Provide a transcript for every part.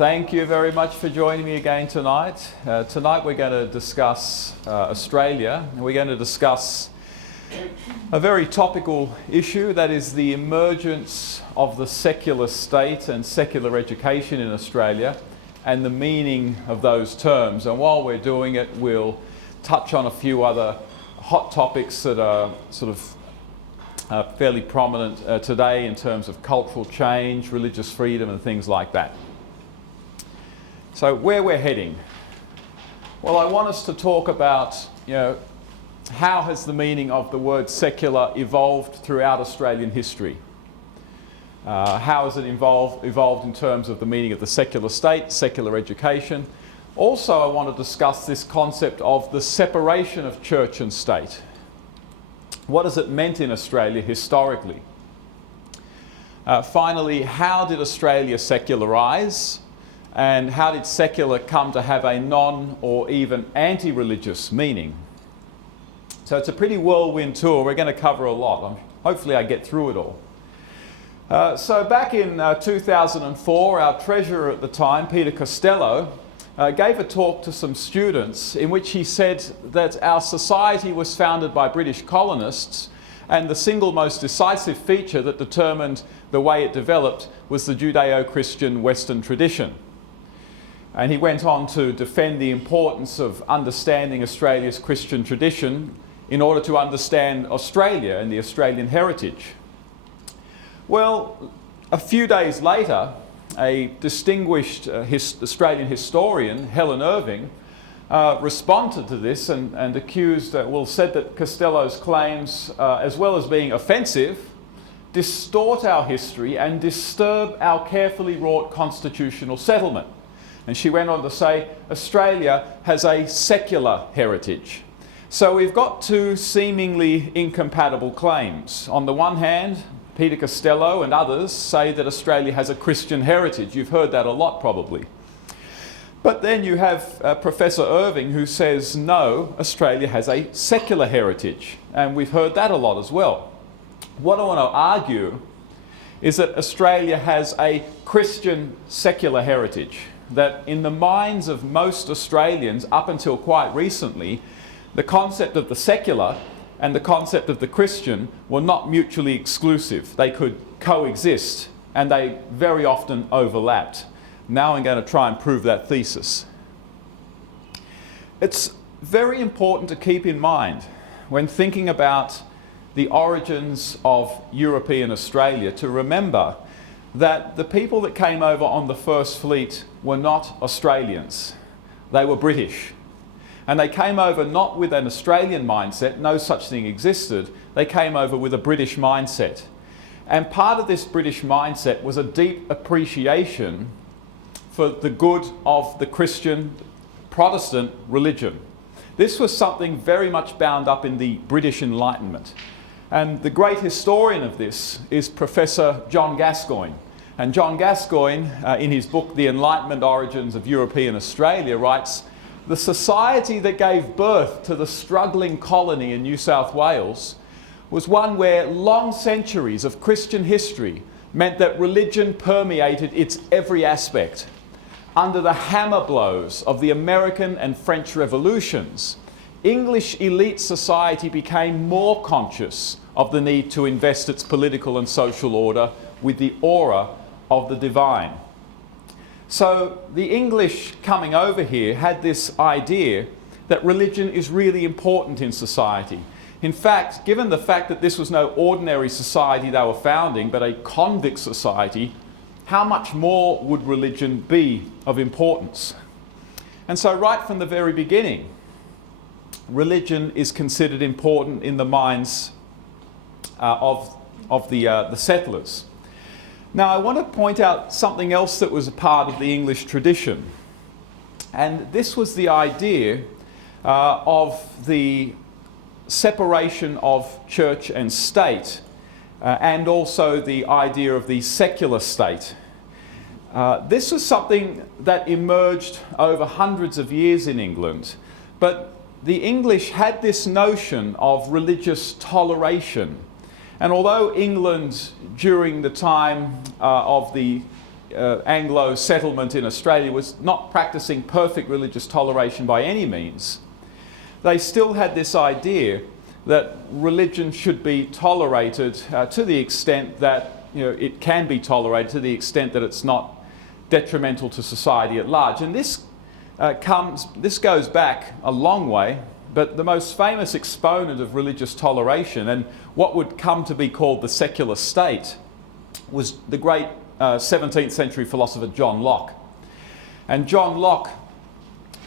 Thank you very much for joining me again tonight. Tonight we're going to discuss Australia, and we're going to discuss a very topical issue, that is the emergence of the secular state and secular education in Australia and the meaning of those terms. And while we're doing it, we'll touch on a few other hot topics that are sort of fairly prominent today in terms of cultural change, religious freedom and things like that. So where we're heading? Well, I want us to talk about, how has the meaning of the word secular evolved throughout Australian history? How has it evolved in terms of the meaning of the secular state, secular education? Also, I want to discuss this concept of the separation of church and state. What has it meant in Australia historically? Finally, how did Australia secularise? And how did secular come to have a non or even anti-religious meaning? So it's a pretty whirlwind tour. We're going to cover a lot. Hopefully I get through it all. So back in 2004, our treasurer at the time, Peter Costello, gave a talk to some students in which he said that our society was founded by British colonists, and the single most decisive feature that determined the way it developed was the Judeo-Christian Western tradition. And he went on to defend the importance of understanding Australia's Christian tradition in order to understand Australia and the Australian heritage. Well, a few days later, a distinguished Australian historian, Helen Irving, responded to this and said that Costello's claims, as well as being offensive, distort our history and disturb our carefully wrought constitutional settlement. And she went on to say, Australia has a secular heritage. So we've got two seemingly incompatible claims. On the one hand, Peter Costello and others say that Australia has a Christian heritage. You've heard that a lot probably. But then you have Professor Irving who says, no, Australia has a secular heritage. And we've heard that a lot as well. What I want to argue is that Australia has a Christian secular heritage. That in the minds of most Australians, up until quite recently, the concept of the secular and the concept of the Christian were not mutually exclusive. They could coexist, and they very often overlapped. Now I'm going to try and prove that thesis. It's very important to keep in mind when thinking about the origins of European Australia to remember that the people that came over on the First Fleet were not Australians. They were British. And they came over not with an Australian mindset, no such thing existed. They came over with a British mindset. And part of this British mindset was a deep appreciation for the good of the Christian Protestant religion. This was something very much bound up in the British Enlightenment. And the great historian of this is Professor John Gascoigne. And John Gascoigne, in his book, The Enlightenment Origins of European Australia, writes, the society that gave birth to the struggling colony in New South Wales was one where long centuries of Christian history meant that religion permeated its every aspect. Under the hammer blows of the American and French revolutions, English elite society became more conscious of the need to invest its political and social order with the aura of the divine. So the English coming over here had this idea that religion is really important in society. In fact, given the fact that this was no ordinary society they were founding, but a convict society, how much more would religion be of importance? And so right from the very beginning, religion is considered important in the minds of the settlers. Now I want to point out something else that was a part of the English tradition. And this was the idea of the separation of church and state, and also the idea of the secular state. This was something that emerged over hundreds of years in England, but the English had this notion of religious toleration. And although England, during the time of the Anglo settlement in Australia was not practicing perfect religious toleration by any means, they still had this idea that religion should be tolerated to the extent that it can be tolerated, to the extent that it's not detrimental to society at large. And this goes back a long way, but the most famous exponent of religious toleration and what would come to be called the secular state was the great 17th century philosopher John Locke. And John Locke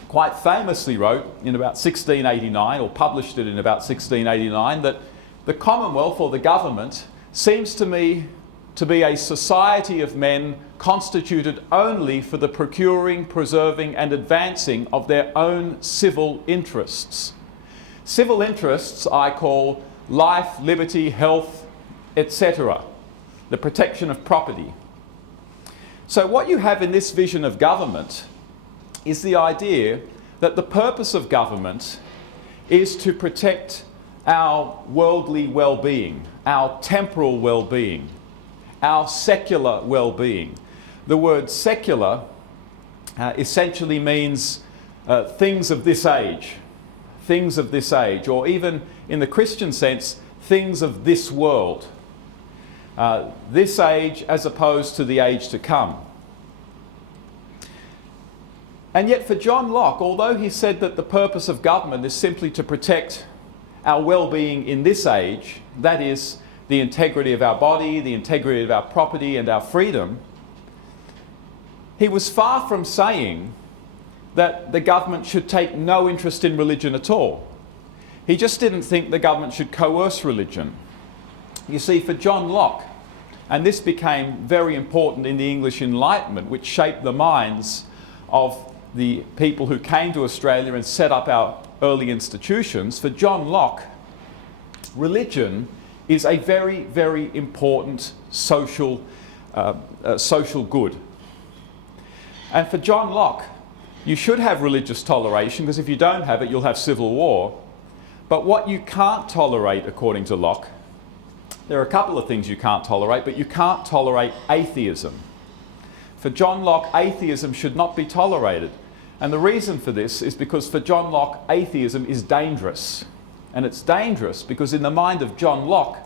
quite famously wrote in about 1689, or published it in about 1689, that the Commonwealth, or the government, seems to me to be a society of men constituted only for the procuring, preserving and advancing of their own civil interests. Civil interests I call life, liberty, health, etc., the protection of property. So what you have in this vision of government is the idea that the purpose of government is to protect our worldly well-being, our temporal well-being, our secular well-being. The word secular essentially means things of this age, or even in the Christian sense, things of this world. This age as opposed to the age to come. And yet for John Locke, although he said that the purpose of government is simply to protect our well-being in this age, that is, the integrity of our body, the integrity of our property and our freedom, he was far from saying that the government should take no interest in religion at all. He just didn't think the government should coerce religion. You see, for John Locke, and this became very important in the English Enlightenment, which shaped the minds of the people who came to Australia and set up our early institutions, for John Locke, religion is a very, very important social good. And for John Locke, you should have religious toleration, because if you don't have it, you'll have civil war. But what you can't tolerate, according to Locke, there are a couple of things you can't tolerate, but you can't tolerate atheism. For John Locke, atheism should not be tolerated. And the reason for this is because for John Locke, atheism is dangerous. And it's dangerous because in the mind of John Locke,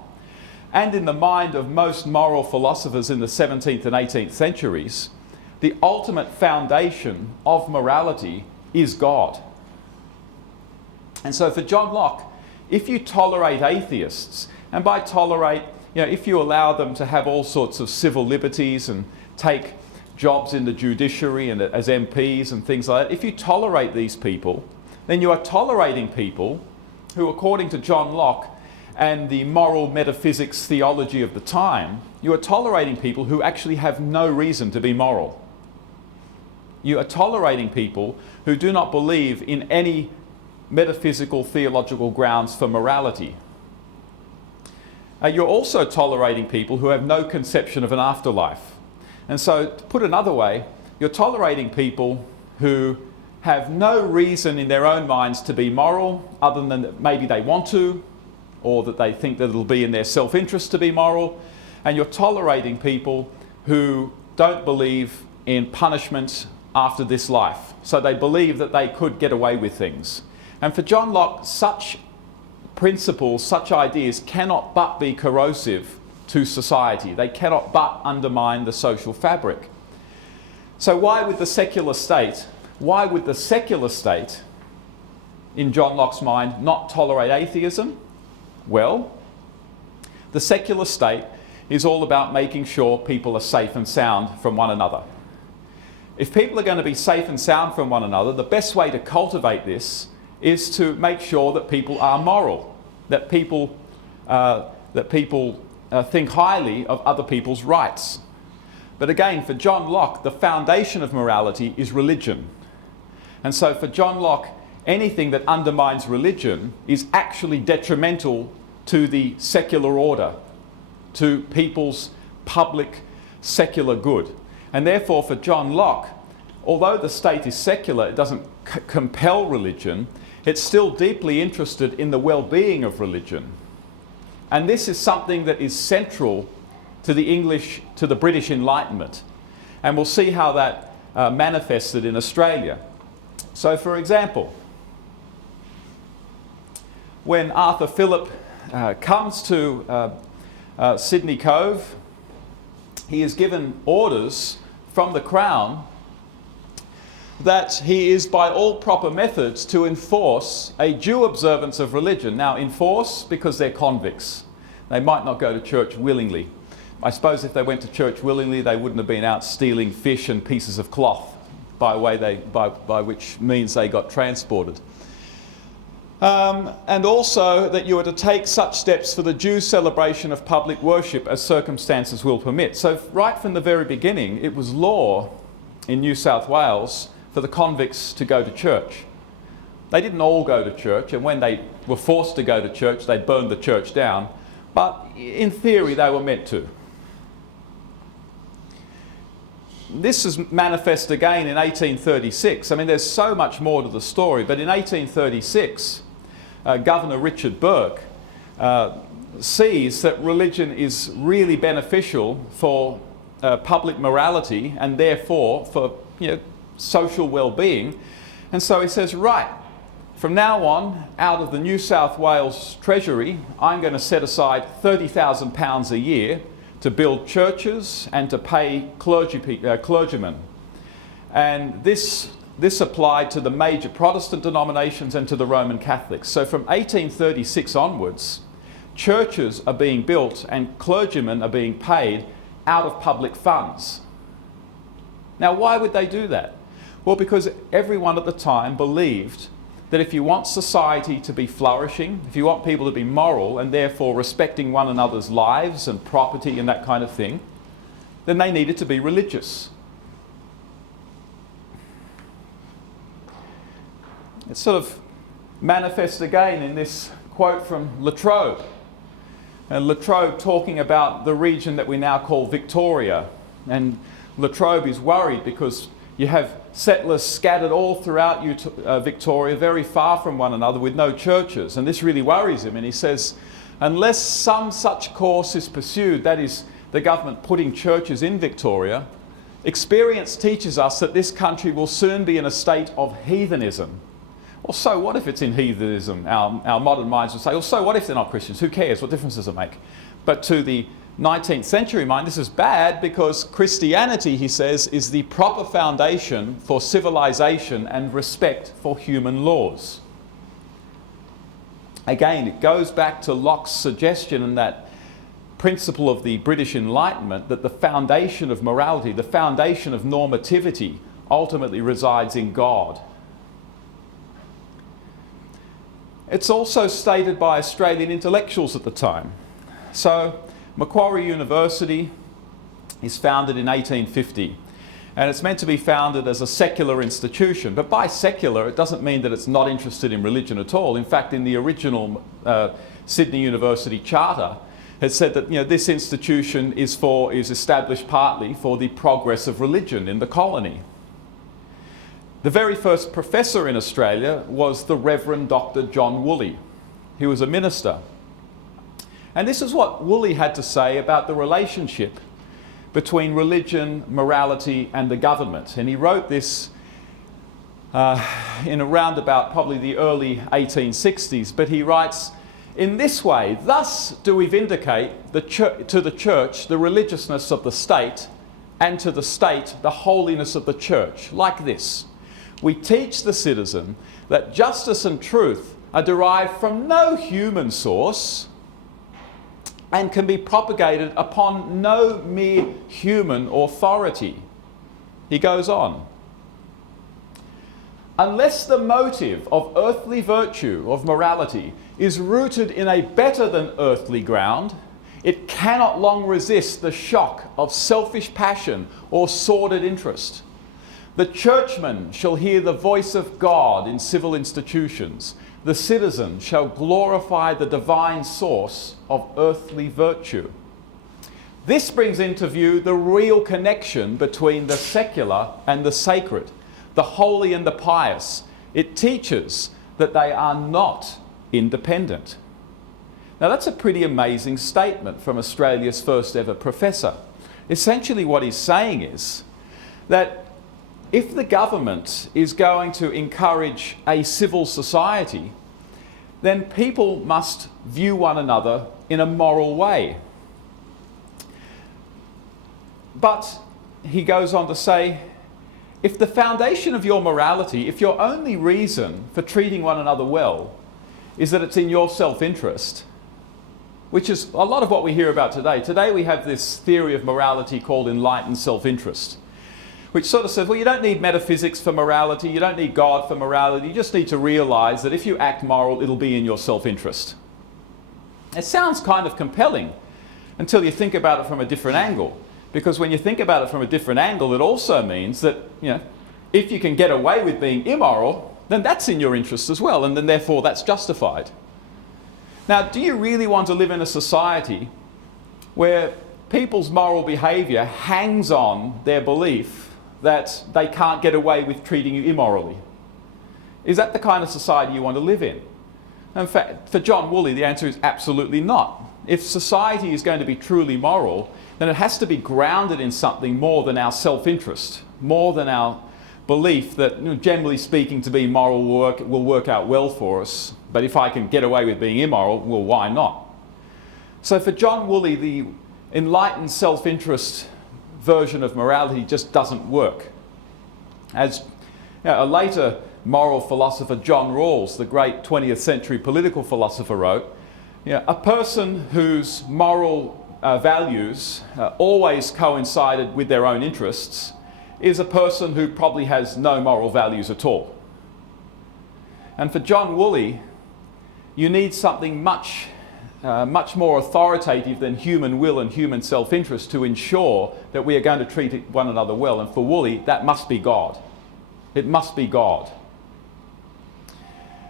and in the mind of most moral philosophers in the 17th and 18th centuries, the ultimate foundation of morality is God. And so for John Locke, if you tolerate atheists, and by tolerate, if you allow them to have all sorts of civil liberties and take jobs in the judiciary and as MPs and things like that, if you tolerate these people, then you are tolerating people who, according to John Locke and the moral metaphysics theology of the time, you are tolerating people who actually have no reason to be moral. You are tolerating people who do not believe in any metaphysical theological grounds for morality. You're also tolerating people who have no conception of an afterlife. And so, to put another way, you're tolerating people who have no reason in their own minds to be moral, other than that maybe they want to, or that they think that it'll be in their self-interest to be moral. And you're tolerating people who don't believe in punishment after this life. So they believe that they could get away with things. And for John Locke, such principles, such ideas cannot but be corrosive to society. They cannot but undermine the social fabric. So why would the secular state, in John Locke's mind, not tolerate atheism? Well, the secular state is all about making sure people are safe and sound from one another. If people are going to be safe and sound from one another, the best way to cultivate this is to make sure that people are moral, that people think highly of other people's rights. But again, for John Locke, the foundation of morality is religion. And so for John Locke, anything that undermines religion is actually detrimental to the secular order, to people's public secular good. And therefore for John Locke, although the state is secular, it doesn't compel religion, it's still deeply interested in the well-being of religion. And this is something that is central to the British Enlightenment. And we'll see how that manifested in Australia. So, for example, when Arthur Phillip comes to Sydney Cove, he is given orders from the Crown that he is by all proper methods to enforce a due observance of religion. Now, enforce because they're convicts. They might not go to church willingly. I suppose if they went to church willingly, they wouldn't have been out stealing fish and pieces of cloth by which means they got transported. And also that you are to take such steps for the due celebration of public worship as circumstances will permit. So right from the very beginning, it was law in New South Wales for the convicts to go to church. They didn't all go to church, and when they were forced to go to church, they burned the church down. But in theory, they were meant to. This is manifest again in 1836. I mean, there's so much more to the story, but in 1836, Governor Richard Burke sees that religion is really beneficial for public morality and therefore for social well-being. And so he says, right, from now on, out of the New South Wales Treasury, I'm going to set aside £30,000 a year to build churches and to pay clergymen. And this applied to the major Protestant denominations and to the Roman Catholics. So from 1836 onwards, churches are being built and clergymen are being paid out of public funds. Now, why would they do that? Well, because everyone at the time believed that if you want society to be flourishing, if you want people to be moral and therefore respecting one another's lives and property and that kind of thing, then they needed to be religious. It sort of manifests again in this quote from La Trobe. And La Trobe talking about the region that we now call Victoria. And La Trobe is worried because you have settlers scattered all throughout Victoria, very far from one another, with no churches. And this really worries him. And he says, unless some such course is pursued, that is, the government putting churches in Victoria, experience teaches us that this country will soon be in a state of heathenism. Well, so what if it's in heathenism? Our modern minds would say, well, so what if they're not Christians? Who cares? What difference does it make? But to the 19th century mind, this is bad because Christianity, he says, is the proper foundation for civilization and respect for human laws. Again, it goes back to Locke's suggestion and that principle of the British Enlightenment that the foundation of morality, the foundation of normativity, ultimately resides in God. It's also stated by Australian intellectuals at the time. So, Macquarie University is founded in 1850, and it's meant to be founded as a secular institution. But by secular, it doesn't mean that it's not interested in religion at all. In fact, in the original Sydney University Charter, it said that this institution is established partly for the progress of religion in the colony. The very first professor in Australia was the Reverend Dr. John Woolley. He was a minister. And this is what Woolley had to say about the relationship between religion, morality and the government. And he wrote this in around about probably the early 1860s. But he writes, in this way, thus do we vindicate to the church the religiousness of the state, and to the state the holiness of the church. Like this, we teach the citizen that justice and truth are derived from no human source and can be propagated upon no mere human authority. He goes on. Unless the motive of earthly virtue, of morality, is rooted in a better than earthly ground, it cannot long resist the shock of selfish passion or sordid interest. The churchman shall hear the voice of God in civil institutions. The citizen shall glorify the divine source of earthly virtue. This brings into view the real connection between the secular and the sacred, the holy and the pious. It teaches that they are not independent. Now that's a pretty amazing statement from Australia's first ever professor. Essentially what he's saying is that if the government is going to encourage a civil society, then people must view one another in a moral way. But he goes on to say, if the foundation of your morality, if your only reason for treating one another well is that it's in your self-interest, which is a lot of what we hear about today. Today we have this theory of morality called enlightened self-interest, which sort of says, well, you don't need metaphysics for morality, you don't need God for morality, you just need to realise that if you act moral, it'll be in your self-interest. It sounds kind of compelling until you think about it from a different angle. Because when you think about it from a different angle, it also means that, if you can get away with being immoral, then that's in your interest as well, and then therefore that's justified. Now, do you really want to live in a society where people's moral behaviour hangs on their belief that they can't get away with treating you immorally? Is that the kind of society you want to live in? In fact, for John Woolley, the answer is absolutely not. If society is going to be truly moral, then it has to be grounded in something more than our self-interest, more than our belief that, generally speaking, to be moral will work out well for us. But if I can get away with being immoral, well, why not? So for John Woolley, the enlightened self-interest version of morality just doesn't work. As a later moral philosopher, John Rawls, the great 20th century political philosopher, wrote, a person whose moral values always coincided with their own interests is a person who probably has no moral values at all. And for John Woolley, you need something much more authoritative than human will and human self-interest to ensure that we are going to treat one another well. And for Woolley, that must be God. It must be God.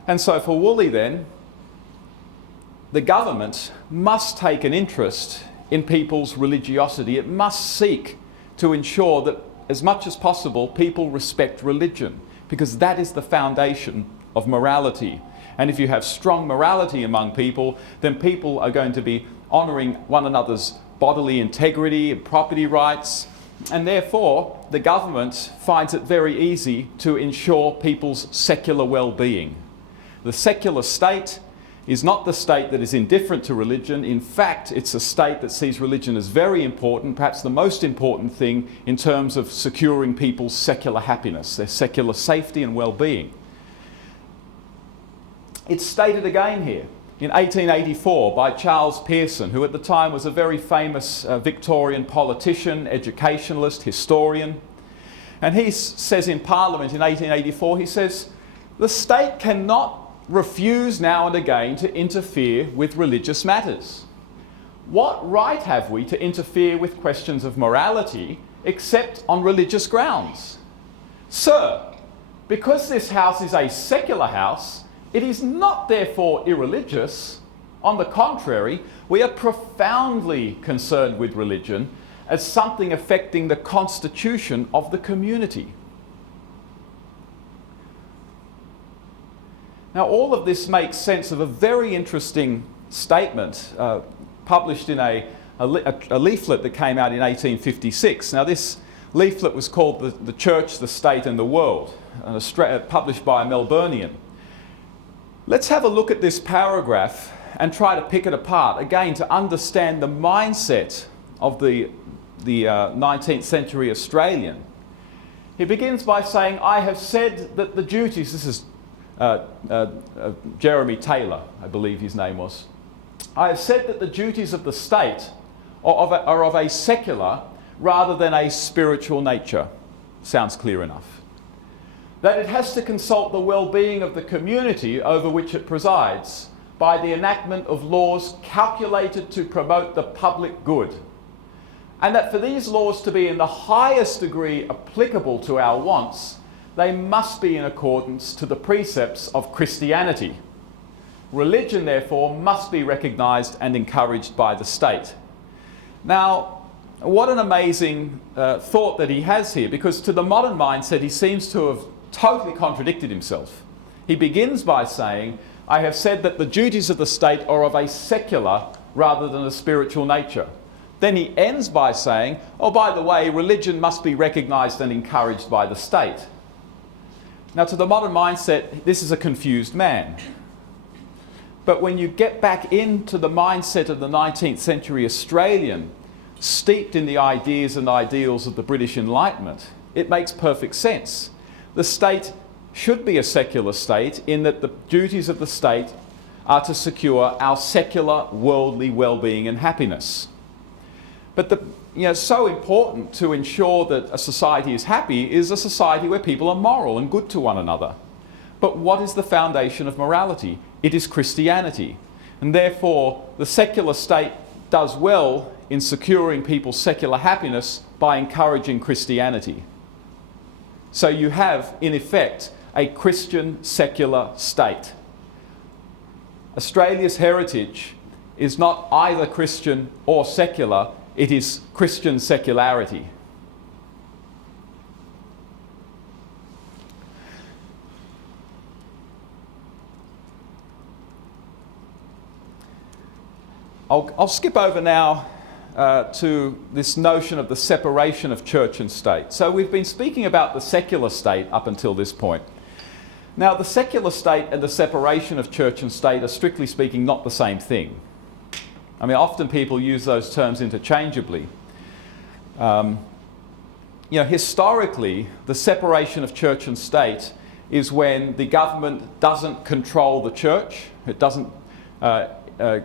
And so for Woolley then, the government must take an interest in people's religiosity. It must seek to ensure that as much as possible people respect religion, because that is the foundation of morality. And if you have strong morality among people, then people are going to be honouring one another's bodily integrity and property rights, and therefore the government finds it very easy to ensure people's secular well-being. The secular state is not the state that is indifferent to religion. In fact, it's a state that sees religion as very important, perhaps the most important thing in terms of securing people's secular happiness, their secular safety and well-being. It's stated again here in 1884 by Charles Pearson, who at the time was a very famous Victorian politician, educationalist, historian. And he says in Parliament in 1884, he says, the state cannot refuse now and again to interfere with religious matters. What right have we to interfere with questions of morality except on religious grounds? Sir, because this house is a secular house, it is not therefore irreligious. On the contrary, we are profoundly concerned with religion as something affecting the constitution of the community. Now, all of this makes sense of a very interesting statement published in a leaflet that came out in 1856. Now, this leaflet was called The Church, the State and the World, published by a Melburnian. Let's have a look at this paragraph and try to pick it apart, again, to understand the mindset of the 19th century Australian. He begins by saying, I have said that the duties, this is Jeremy Taylor, I believe his name was. I have said that the duties of the state are of a secular rather than a spiritual nature. Sounds clear enough. That it has to consult the well-being of the community over which it presides by the enactment of laws calculated to promote the public good. And that for these laws to be in the highest degree applicable to our wants, they must be in accordance to the precepts of Christianity. Religion, therefore, must be recognised and encouraged by the state. Now, what an amazing thought that he has here, because to the modern mindset, he seems to have totally contradicted himself. He begins by saying, I have said that the duties of the state are of a secular rather than a spiritual nature. Then he ends by saying, oh, by the way, religion must be recognised and encouraged by the state. Now, to the modern mindset, this is a confused man. But when you get back into the mindset of the 19th century Australian, steeped in the ideas and ideals of the British Enlightenment, it makes perfect sense. The state should be a secular state in that the duties of the state are to secure our secular worldly well-being and happiness. But so important to ensure that a society is happy is a society where people are moral and good to one another. But what is the foundation of morality? It is Christianity. And therefore, the secular state does well in securing people's secular happiness by encouraging Christianity. So you have, in effect, a Christian secular state. Australia's heritage is not either Christian or secular, it is Christian secularity. I'll skip over now to this notion of the separation of church and state. So we've been speaking about the secular state up until this point. Now, the secular state and the separation of church and state are, strictly speaking, not the same thing. I mean, often people use those terms interchangeably. Historically, the separation of church and state is when the government doesn't control the church, it doesn't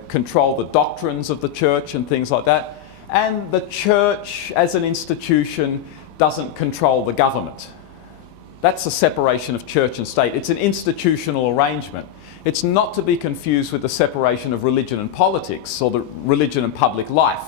control the doctrines of the church and things like that, and the church as an institution doesn't control the government. That's a separation of church and state. It's an institutional arrangement. It's not to be confused with the separation of religion and politics, or the religion and public life.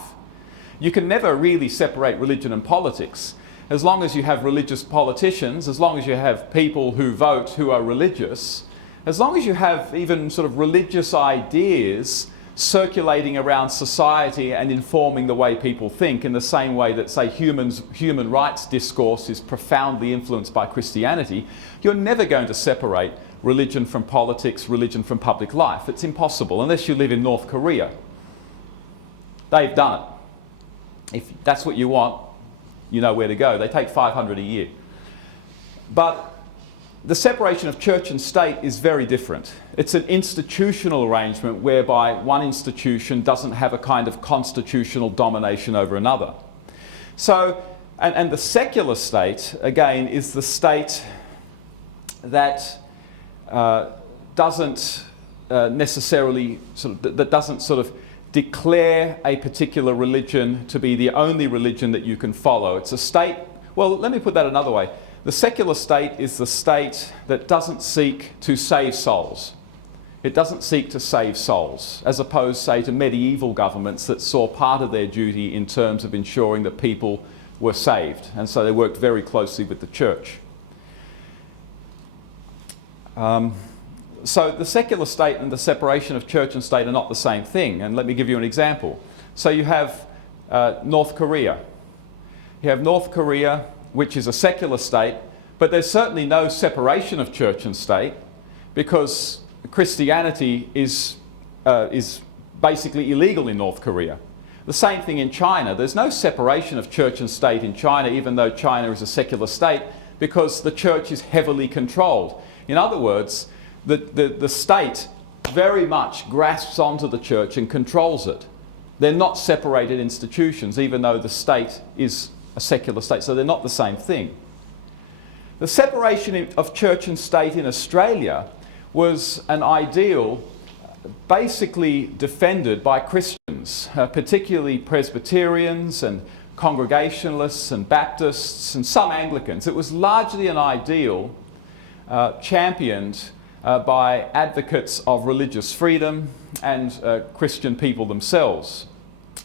You can never really separate religion and politics. As long as you have religious politicians, as long as you have people who vote who are religious, as long as you have even sort of religious ideas circulating around society and informing the way people think, in the same way that, say, human rights discourse is profoundly influenced by Christianity, you're never going to separate religion from politics, religion from public life. It's impossible, unless you live in North Korea. They've done it. If that's what you want, you know where to go. They take 500 a year. But the separation of church and state is very different. It's an institutional arrangement whereby one institution doesn't have a kind of constitutional domination over another. So, and the secular state, again, is the state that doesn't necessarily that doesn't sort of declare a particular religion to be the only religion that you can follow. It's a state, well, let me put that another way. The secular state is the state that doesn't seek to save souls. It doesn't seek to save souls, as opposed, say, to medieval governments that saw part of their duty in terms of ensuring that people were saved, and so they worked very closely with the church. So the secular state and the separation of church and state are not the same thing, and let me give you an example. So you have North Korea. You have North Korea, which is a secular state, but there's certainly no separation of church and state, because Christianity is basically illegal in North Korea. The same thing in China. There's no separation of church and state in China, even though China is a secular state, because the church is heavily controlled. In other words, the state very much grasps onto the church and controls it. They're not separated institutions, even though the state is a secular state, so they're not the same thing. The separation of church and state in Australia was an ideal basically defended by Christians, particularly Presbyterians and Congregationalists and Baptists and some Anglicans. It was largely an ideal championed by advocates of religious freedom and Christian people themselves.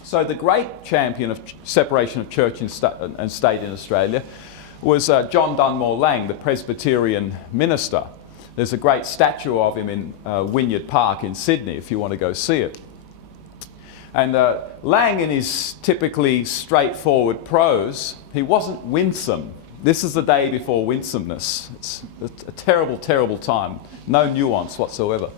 So the great champion of separation of church and state in Australia was John Dunmore Lang, the Presbyterian minister. There's a great statue of him in Wynyard Park in Sydney, if you want to go see it. And Lang, in his typically straightforward prose, he wasn't winsome. This is the day before winsomeness. It's a terrible, terrible time. No nuance whatsoever.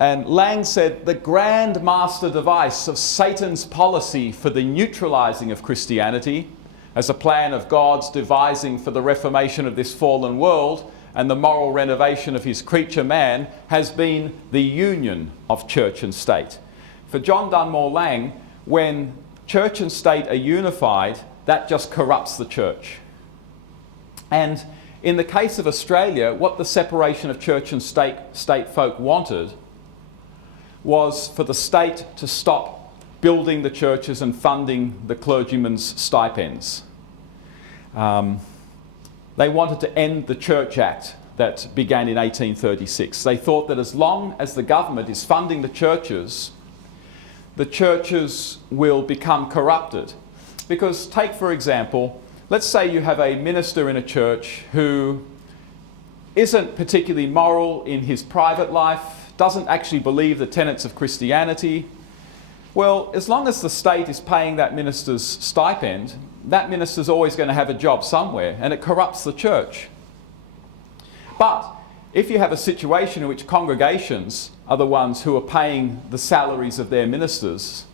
And Lang said, the grand master device of Satan's policy for the neutralizing of Christianity, as a plan of God's devising for the reformation of this fallen world and the moral renovation of his creature man, has been the union of church and state. For John Dunmore Lang, when church and state are unified, that just corrupts the church. And in the case of Australia, what the separation of church and state folk wanted was for the state to stop building the churches and funding the clergymen's stipends. They wanted to end the Church Act that began in 1836. They thought that as long as the government is funding the churches will become corrupted. Because take, for example, let's say you have a minister in a church who isn't particularly moral in his private life, doesn't actually believe the tenets of Christianity. Well, as long as the state is paying that minister's stipend, that minister's always going to have a job somewhere, and it corrupts the church. But if you have a situation in which congregations are the ones who are paying the salaries of their ministers,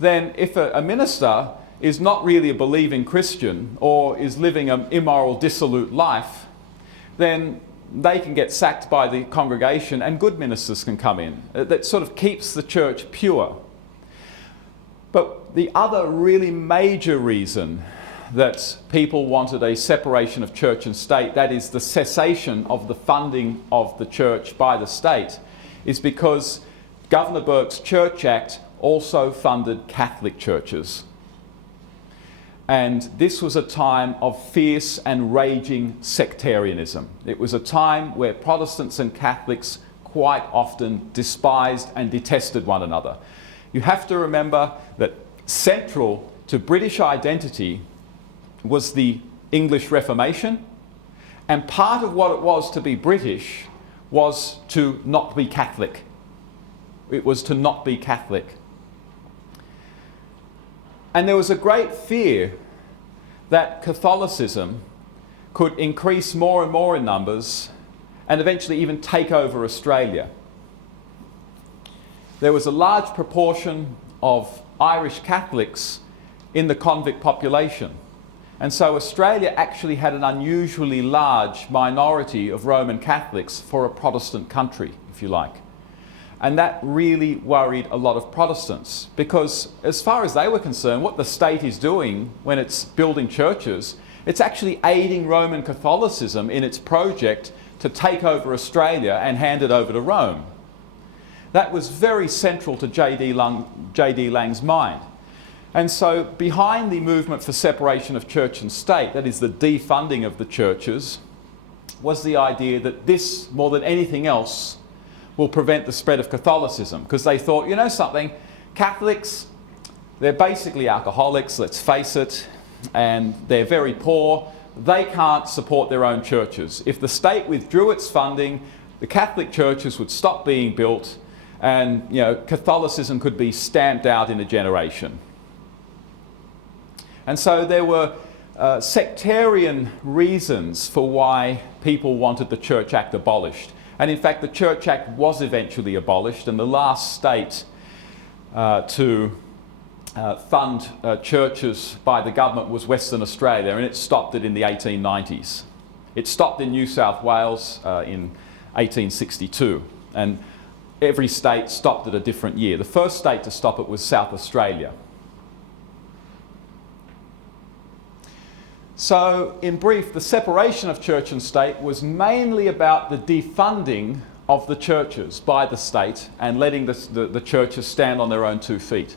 then if a minister is not really a believing Christian or is living an immoral, dissolute life, then they can get sacked by the congregation and good ministers can come in. That sort of keeps the church pure. But the other really major reason that people wanted a separation of church and state, that is the cessation of the funding of the church by the state, is because Governor Burke's Church Act also funded Catholic churches. And this was a time of fierce and raging sectarianism. It was a time where Protestants and Catholics quite often despised and detested one another. You have to remember that central to British identity was the English Reformation, and part of what it was to be British was to not be Catholic. It was to not be Catholic. And there was a great fear that Catholicism could increase more and more in numbers and eventually even take over Australia. There was a large proportion of Irish Catholics in the convict population. And so Australia actually had an unusually large minority of Roman Catholics for a Protestant country, if you like. And that really worried a lot of Protestants, because as far as they were concerned, what the state is doing when it's building churches, it's actually aiding Roman Catholicism in its project to take over Australia and hand it over to Rome. That was very central to J.D. Lang's mind. And so behind the movement for separation of church and state, that is the defunding of the churches, was the idea that this, more than anything else, will prevent the spread of Catholicism. Because they thought, you know something, Catholics, they're basically alcoholics, let's face it, and they're very poor. They can't support their own churches. If the state withdrew its funding, the Catholic churches would stop being built, and Catholicism could be stamped out in a generation. And so there were sectarian reasons for why people wanted the Church Act abolished. And in fact, the Church Act was eventually abolished, and the last state to fund churches by the government was Western Australia, and it stopped it in the 1890s. It stopped in New South Wales in 1862, and every state stopped at a different year. The first state to stop it was South Australia. So, in brief, the separation of church and state was mainly about the defunding of the churches by the state and letting the churches stand on their own 2 feet.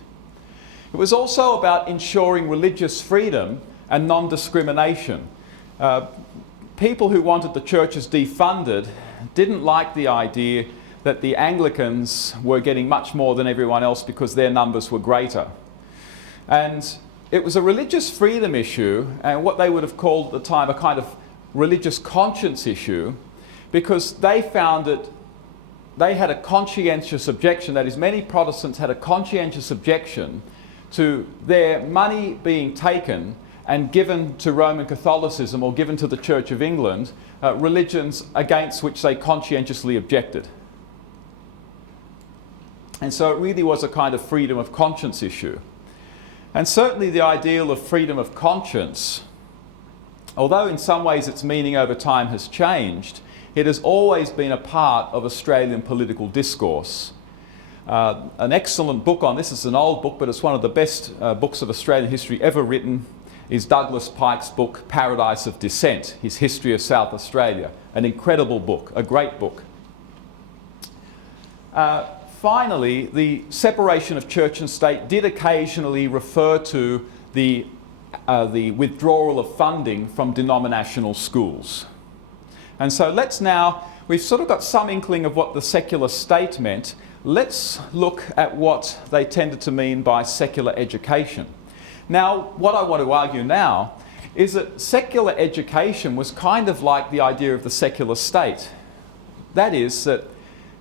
It was also about ensuring religious freedom and non-discrimination. People who wanted the churches defunded didn't like the idea that the Anglicans were getting much more than everyone else because their numbers were greater. And it was a religious freedom issue, and what they would have called at the time a kind of religious conscience issue, because they found that they had a conscientious objection, that is, many Protestants had a conscientious objection to their money being taken and given to Roman Catholicism or given to the Church of England, religions against which they conscientiously objected. And so it really was a kind of freedom of conscience issue. And certainly the ideal of freedom of conscience, although in some ways its meaning over time has changed, it has always been a part of Australian political discourse. An excellent book on this, it's an old book, but it's one of the best books of Australian history ever written, is Douglas Pike's book, Paradise of Dissent, his History of South Australia. An incredible book, a great book. Finally, the separation of church and state did occasionally refer to the withdrawal of funding from denominational schools. And so we've sort of got some inkling of what the secular state meant. Let's look at what they tended to mean by secular education. Now, what I want to argue now is that secular education was kind of like the idea of the secular state. That is, that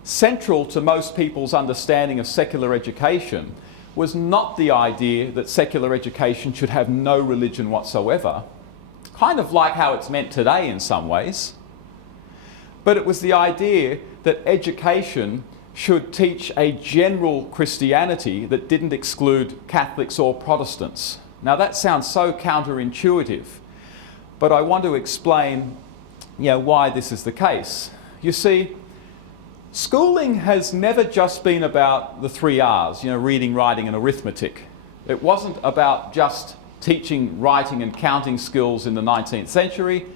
central to most people's understanding of secular education was not the idea that secular education should have no religion whatsoever, kind of like how it's meant today in some ways, but it was the idea that education should teach a general Christianity that didn't exclude Catholics or Protestants. Now that sounds so counterintuitive, but I want to explain why this is the case. You see, schooling has never just been about the 3 R's, reading, writing and arithmetic. It wasn't about just teaching writing and counting skills in the 19th century,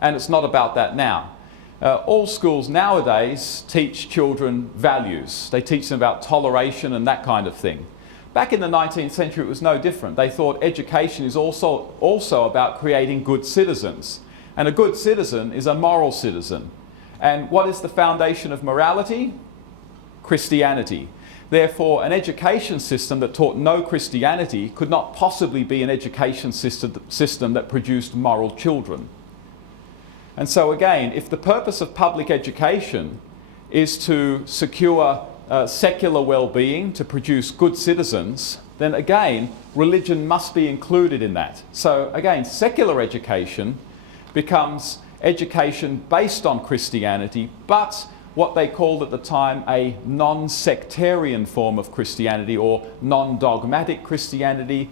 and it's not about that now. All schools nowadays teach children values. They teach them about toleration and that kind of thing. Back in the 19th century it was no different. They thought education is also about creating good citizens. And a good citizen is a moral citizen. And what is the foundation of morality? Christianity. Therefore, an education system that taught no Christianity could not possibly be an education system that produced moral children. And so again, if the purpose of public education is to secure secular well-being, to produce good citizens, then again, religion must be included in that. So again, secular education becomes education based on Christianity, but what they called at the time a non-sectarian form of Christianity, or non-dogmatic Christianity,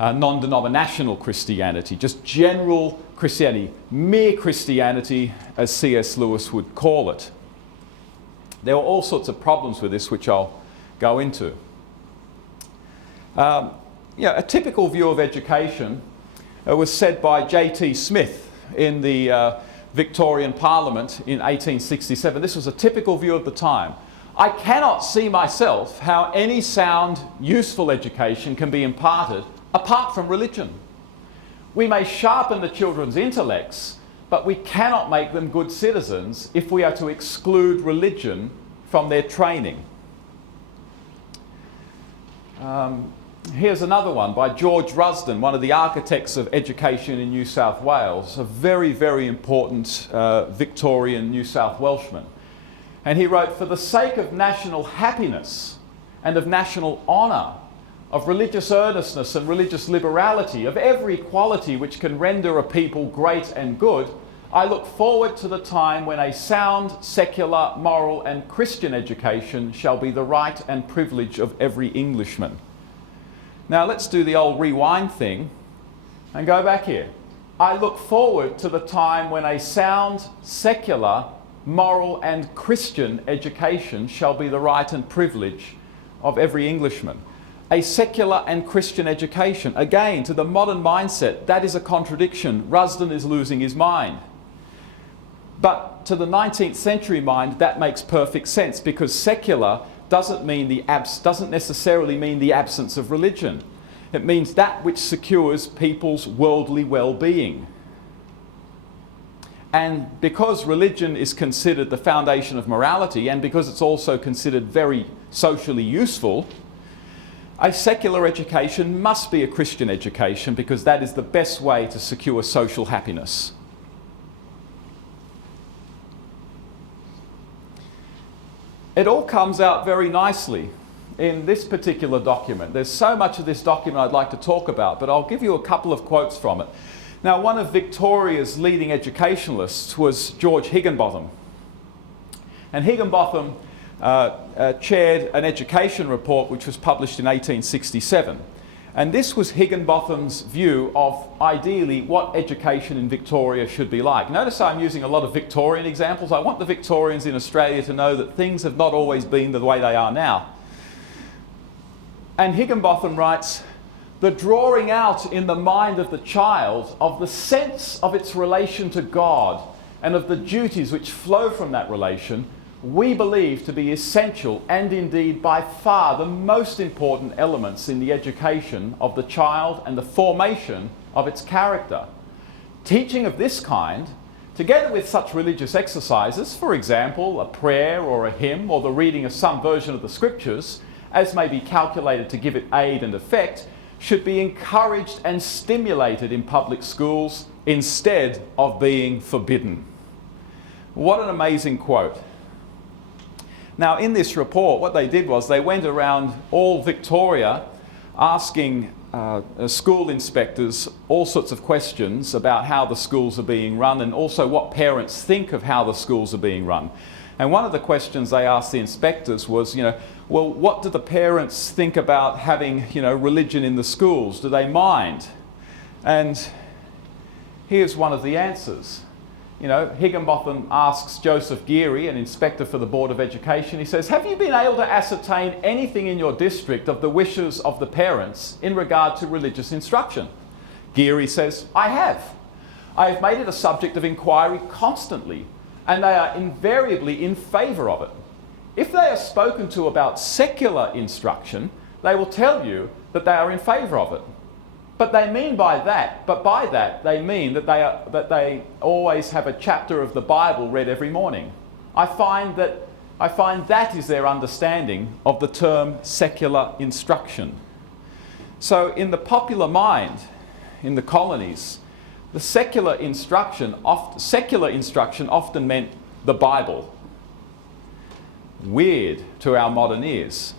non-denominational Christianity, just general Christianity, mere Christianity, as C.S. Lewis would call it. There were all sorts of problems with this, which I'll go into. A typical view of education was said by J.T. Smith in the Victorian Parliament in 1867. This was a typical view of the time. I cannot see myself how any sound, useful education can be imparted apart from religion. We may sharpen the children's intellects, but we cannot make them good citizens if we are to exclude religion from their training. Here's another one by George Rusden, one of the architects of education in New South Wales, a very, very important Victorian New South Welshman. And he wrote, "For the sake of national happiness and of national honour, of religious earnestness and religious liberality, of every quality which can render a people great and good, I look forward to the time when a sound, secular, moral and Christian education shall be the right and privilege of every Englishman." Now let's do the old rewind thing and go back here. I look forward to the time when a sound, secular, moral and Christian education shall be the right and privilege of every Englishman. A secular and Christian education. Again, to the modern mindset, that is a contradiction. Rusden is losing his mind. But to the 19th century mind, that makes perfect sense, because secular doesn't necessarily mean the absence of religion. It means that which secures people's worldly well-being. And because religion is considered the foundation of morality, and because it's also considered very socially useful, a secular education must be a Christian education, because that is the best way to secure social happiness. It all comes out very nicely in this particular document. There's so much of this document I'd like to talk about, but I'll give you a couple of quotes from it. Now, one of Victoria's leading educationalists was George Higginbotham. And Higginbotham chaired an education report which was published in 1867. And this was Higginbotham's view of ideally what education in Victoria should be like. Notice I'm using a lot of Victorian examples. I want the Victorians in Australia to know that things have not always been the way they are now. And Higginbotham writes, the drawing out in the mind of the child of the sense of its relation to God and of the duties which flow from that relation, we believe to be essential and indeed by far the most important elements in the education of the child and the formation of its character. Teaching of this kind, together with such religious exercises, for example, a prayer or a hymn or the reading of some version of the scriptures, as may be calculated to give it aid and effect, should be encouraged and stimulated in public schools instead of being forbidden. What an amazing quote. Now, in this report, what they did was they went around all Victoria asking school inspectors all sorts of questions about how the schools are being run and also what parents think of how the schools are being run. And one of the questions they asked the inspectors was, well, what do the parents think about having, religion in the schools? Do they mind? And here's one of the answers. Higginbotham asks Joseph Geary, an inspector for the Board of Education, he says, have you been able to ascertain anything in your district of the wishes of the parents in regard to religious instruction? Geary says, I have. I have made it a subject of inquiry constantly, and they are invariably in favour of it. If they are spoken to about secular instruction, they will tell you that they are in favour of it. But they mean by that they mean that they always have a chapter of the Bible read every morning. I find that is their understanding of the term secular instruction. So in the popular mind in the colonies, the secular instruction often meant the Bible. Weird to our modern ears.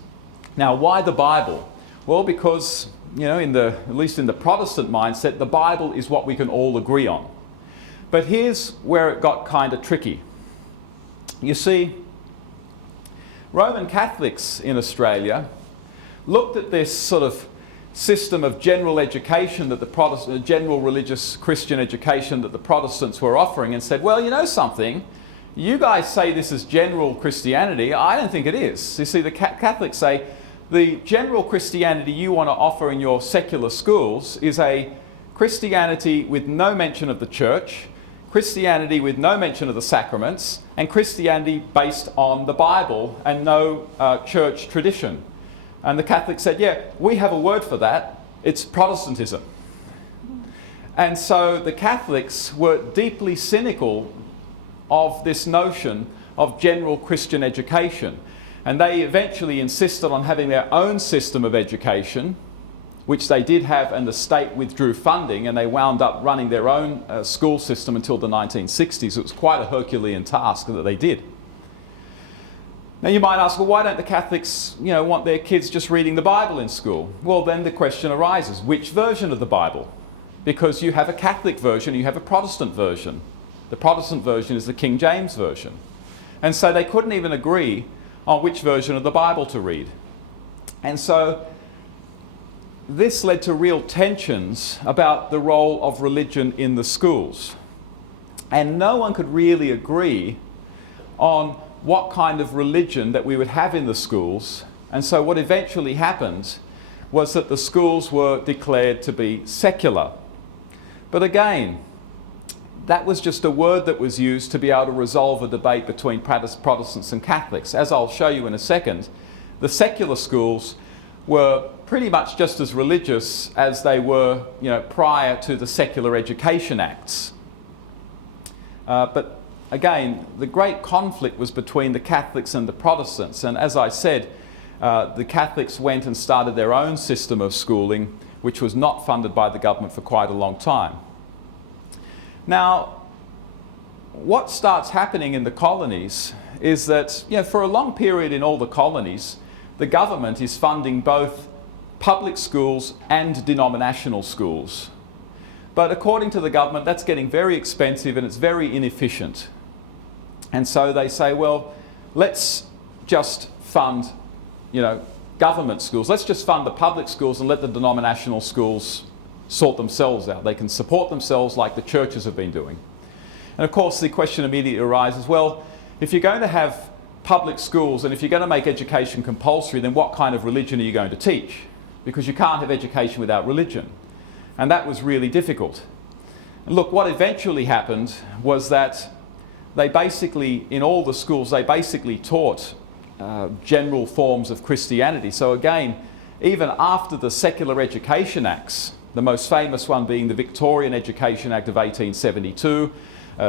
Now, why the Bible? Well, because at least in the Protestant mindset, the Bible is what we can all agree on. But here's where it got kind of tricky. You see, Roman Catholics in Australia looked at this sort of system of general education that the general religious Christian education that the Protestants were offering and said, well, you know something? You guys say this is general Christianity. I don't think it is. You see, the Catholics say, the general Christianity you want to offer in your secular schools is a Christianity with no mention of the church, Christianity with no mention of the sacraments, and Christianity based on the Bible and no church tradition. And the Catholics said, yeah, we have a word for that. It's Protestantism. And so the Catholics were deeply cynical of this notion of general Christian education. And they eventually insisted on having their own system of education, which they did have, and the state withdrew funding, and they wound up running their own school system until the 1960s. It was quite a Herculean task that they did. Now you might ask, well, why don't the Catholics, want their kids just reading the Bible in school? Well, then the question arises, which version of the Bible? Because you have a Catholic version, you have a Protestant version. The Protestant version is the King James Version. And so they couldn't even agree on which version of the Bible to read. And so this led to real tensions about the role of religion in the schools. And no one could really agree on what kind of religion that we would have in the schools. And so what eventually happened was that the schools were declared to be secular. But again, that was just a word that was used to be able to resolve a debate between Protestants and Catholics. As I'll show you in a second, the secular schools were pretty much just as religious as they were, prior to the Secular Education Acts. But again, the great conflict was between the Catholics and the Protestants. And as I said, the Catholics went and started their own system of schooling, which was not funded by the government for quite a long time. Now, what starts happening in the colonies is that, for a long period in all the colonies, the government is funding both public schools and denominational schools. But according to the government, that's getting very expensive and it's very inefficient. And so they say, well, let's just fund, government schools. Let's just fund the public schools and let the denominational schools sort themselves out. They can support themselves like the churches have been doing. And of course the question immediately arises, well, if you're going to have public schools and if you're going to make education compulsory, then what kind of religion are you going to teach? Because you can't have education without religion. And that was really difficult. And look, what eventually happened was that they basically, in all the schools, they basically taught general forms of Christianity. So again, even after the Secular Education Acts, the most famous one being the Victorian Education Act of 1872,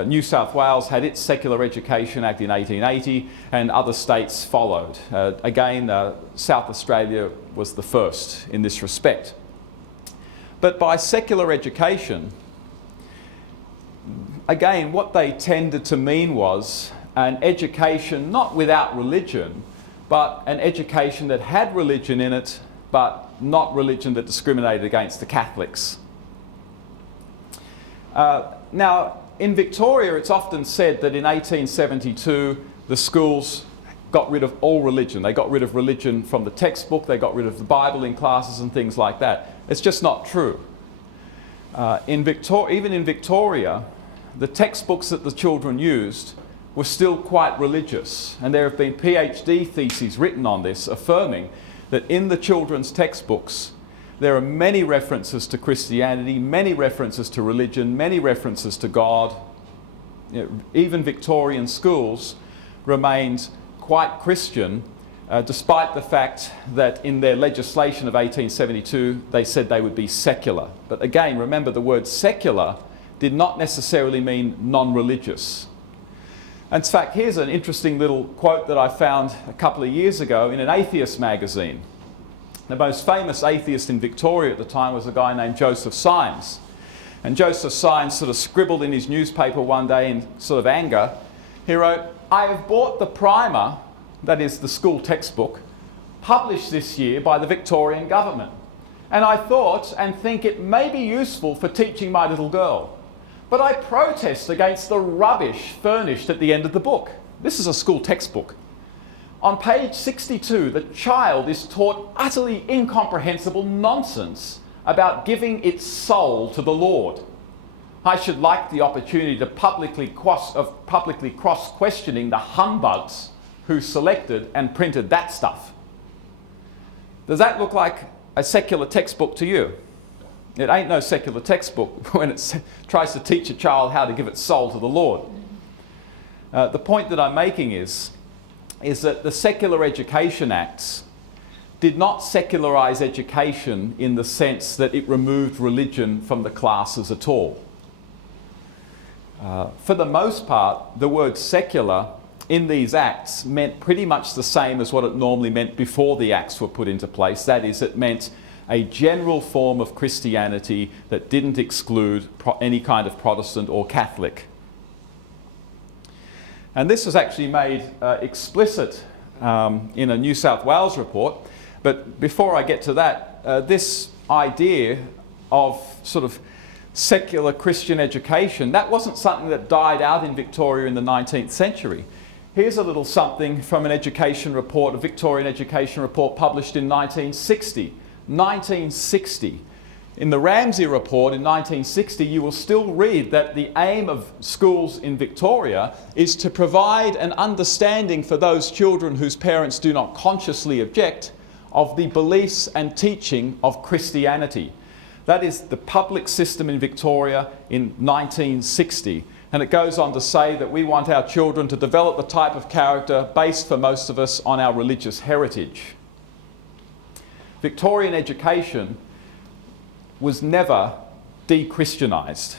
New South Wales had its Secular Education Act in 1880 and other states followed. South Australia was the first in this respect. But by secular education, again, what they tended to mean was an education not without religion, but an education that had religion in it, but not religion that discriminated against the Catholics. Now, in Victoria, it's often said that in 1872, the schools got rid of all religion. They got rid of religion from the textbook, they got rid of the Bible in classes and things like that. It's just not true. Even in Victoria, the textbooks that the children used were still quite religious. And there have been PhD theses written on this, affirming that in the children's textbooks, there are many references to Christianity, many references to religion, many references to God. Even Victorian schools remained quite Christian, despite the fact that in their legislation of 1872, they said they would be secular. But again, remember the word secular did not necessarily mean non-religious. In fact, here's an interesting little quote that I found a couple of years ago in an atheist magazine. The most famous atheist in Victoria at the time was a guy named Joseph Symes. And Joseph Symes sort of scribbled in his newspaper one day in sort of anger. He wrote, "I have bought the primer," that is the school textbook, "published this year by the Victorian government. And I thought and think it may be useful for teaching my little girl. But I protest against the rubbish furnished at the end of the book." This is a school textbook. "On page 62, the child is taught utterly incomprehensible nonsense about giving its soul to the Lord. I should like the opportunity to publicly cross-questioning the humbugs who selected and printed that stuff." Does that look like a secular textbook to you? It ain't no secular textbook when it tries to teach a child how to give its soul to the Lord. The point that I'm making is that the Secular Education Acts did not secularize education in the sense that it removed religion from the classes at all. For the most part, the word secular in these acts meant pretty much the same as what it normally meant before the acts were put into place. That is, it meant a general form of Christianity that didn't exclude any kind of Protestant or Catholic. And this was actually made explicit in a New South Wales report. But before I get to that, this idea of sort of secular Christian education, that wasn't something that died out in Victoria in the 19th century. Here's a little something from an education report, a Victorian education report published in 1960. 1960. In the Ramsay report in 1960, you will still read that the aim of schools in Victoria is to provide an understanding for those children whose parents do not consciously object of the beliefs and teaching of Christianity. That is the public system in Victoria in 1960. And it goes on to say that we want our children to develop the type of character based for most of us on our religious heritage. Victorian education was never de-Christianized.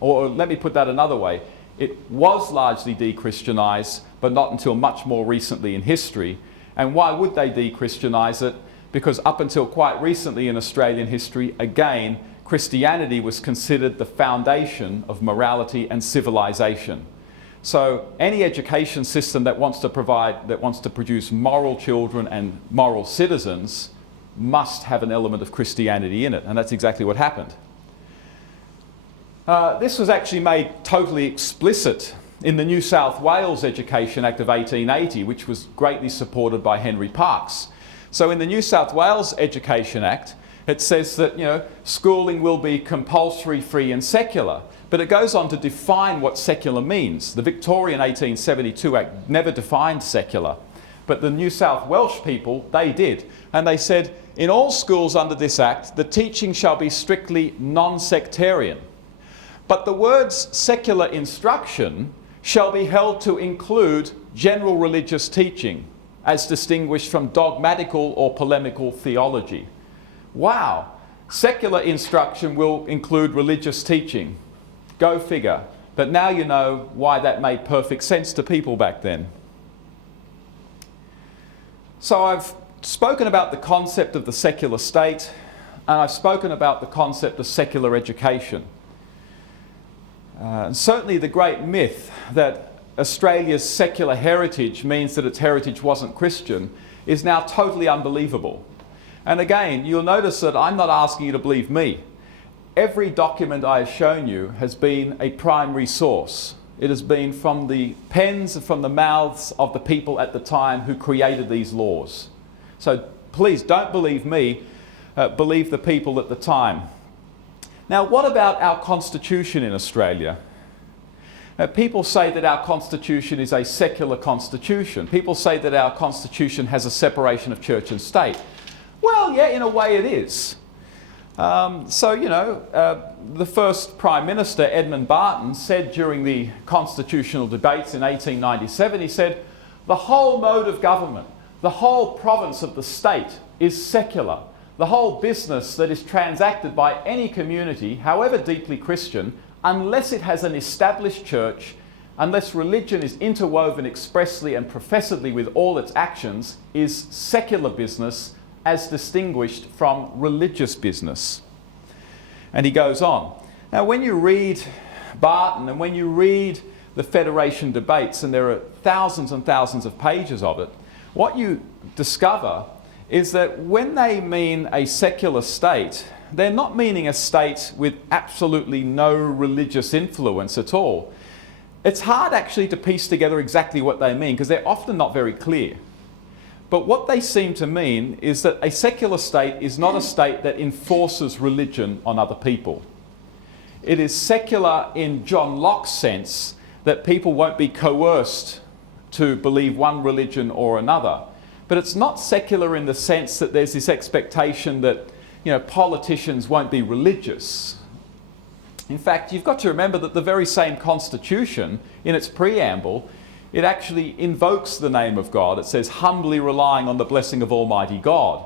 Or let me put that another way. It was largely de-Christianized, but not until much more recently in history. And why would they de-Christianize it? Because up until quite recently in Australian history, again, Christianity was considered the foundation of morality and civilization. So any education system that wants to produce moral children and moral citizens must have an element of Christianity in it, and that's exactly what happened. This was actually made totally explicit in the New South Wales Education Act of 1880, which was greatly supported by Henry Parkes. So in the New South Wales Education Act, it says that, schooling will be compulsory, free and secular. But it goes on to define what secular means. The Victorian 1872 Act never defined secular. But the New South Welsh people, they did. And they said, in all schools under this Act, the teaching shall be strictly non-sectarian. But the words secular instruction shall be held to include general religious teaching, as distinguished from dogmatical or polemical theology. Wow! Secular instruction will include religious teaching. Go figure. But now you know why that made perfect sense to people back then. So I've spoken about the concept of the secular state, and I've spoken about the concept of secular education. And certainly the great myth that Australia's secular heritage means that its heritage wasn't Christian is now totally unbelievable. And again, you'll notice that I'm not asking you to believe me. Every document I have shown you has been a primary source. It has been from the pens and from the mouths of the people at the time who created these laws. So please don't believe me, believe the people at the time. Now, what about our constitution in Australia? Now, people say that our constitution is a secular constitution. People say that our constitution has a separation of church and state. Well, yeah, in a way it is. The first Prime Minister, Edmund Barton, said during the constitutional debates in 1897, he said, the whole mode of government, the whole province of the state is secular. The whole business that is transacted by any community, however deeply Christian, unless it has an established church, unless religion is interwoven expressly and professedly with all its actions, is secular business as distinguished from religious business. And he goes on. Now, when you read Barton and when you read the Federation debates, and there are thousands and thousands of pages of it, what you discover is that when they mean a secular state, they're not meaning a state with absolutely no religious influence at all. It's hard actually to piece together exactly what they mean because they're often not very clear. But what they seem to mean is that a secular state is not a state that enforces religion on other people. It is secular in John Locke's sense that people won't be coerced to believe one religion or another. But it's not secular in the sense that there's this expectation that, politicians won't be religious. In fact, you've got to remember that the very same Constitution, in its preamble, it actually invokes the name of God. It says, humbly relying on the blessing of Almighty God.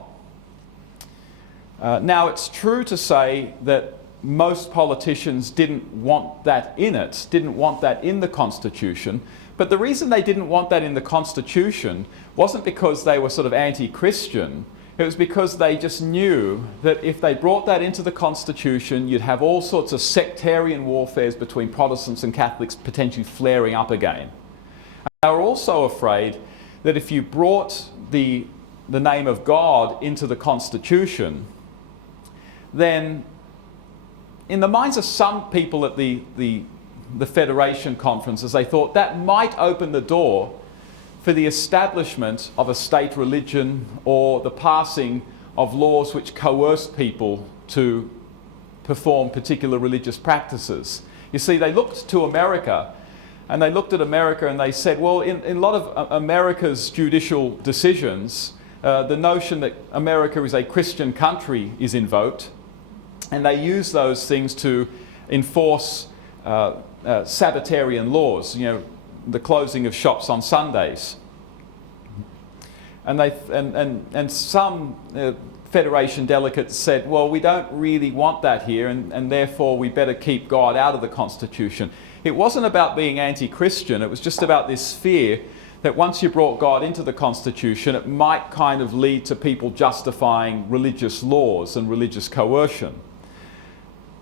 Now, it's true to say that most politicians didn't want that in it, didn't want that in the Constitution. But the reason they didn't want that in the Constitution wasn't because they were sort of anti-Christian. It was because they just knew that if they brought that into the Constitution, you'd have all sorts of sectarian warfares between Protestants and Catholics potentially flaring up again. They were also afraid that if you brought the name of God into the Constitution, then in the minds of some people at the Federation conferences, they thought that might open the door for the establishment of a state religion or the passing of laws which coerced people to perform particular religious practices. You see, they looked to America, and they looked at America and they said, well, in a lot of America's judicial decisions, the notion that America is a Christian country is invoked, and they use those things to enforce Sabbatarian laws, the closing of shops on Sundays. And some Federation delegates said, well, we don't really want that here, and therefore we better keep God out of the Constitution. It wasn't about being anti-Christian, it was just about this fear that once you brought God into the Constitution, it might kind of lead to people justifying religious laws and religious coercion.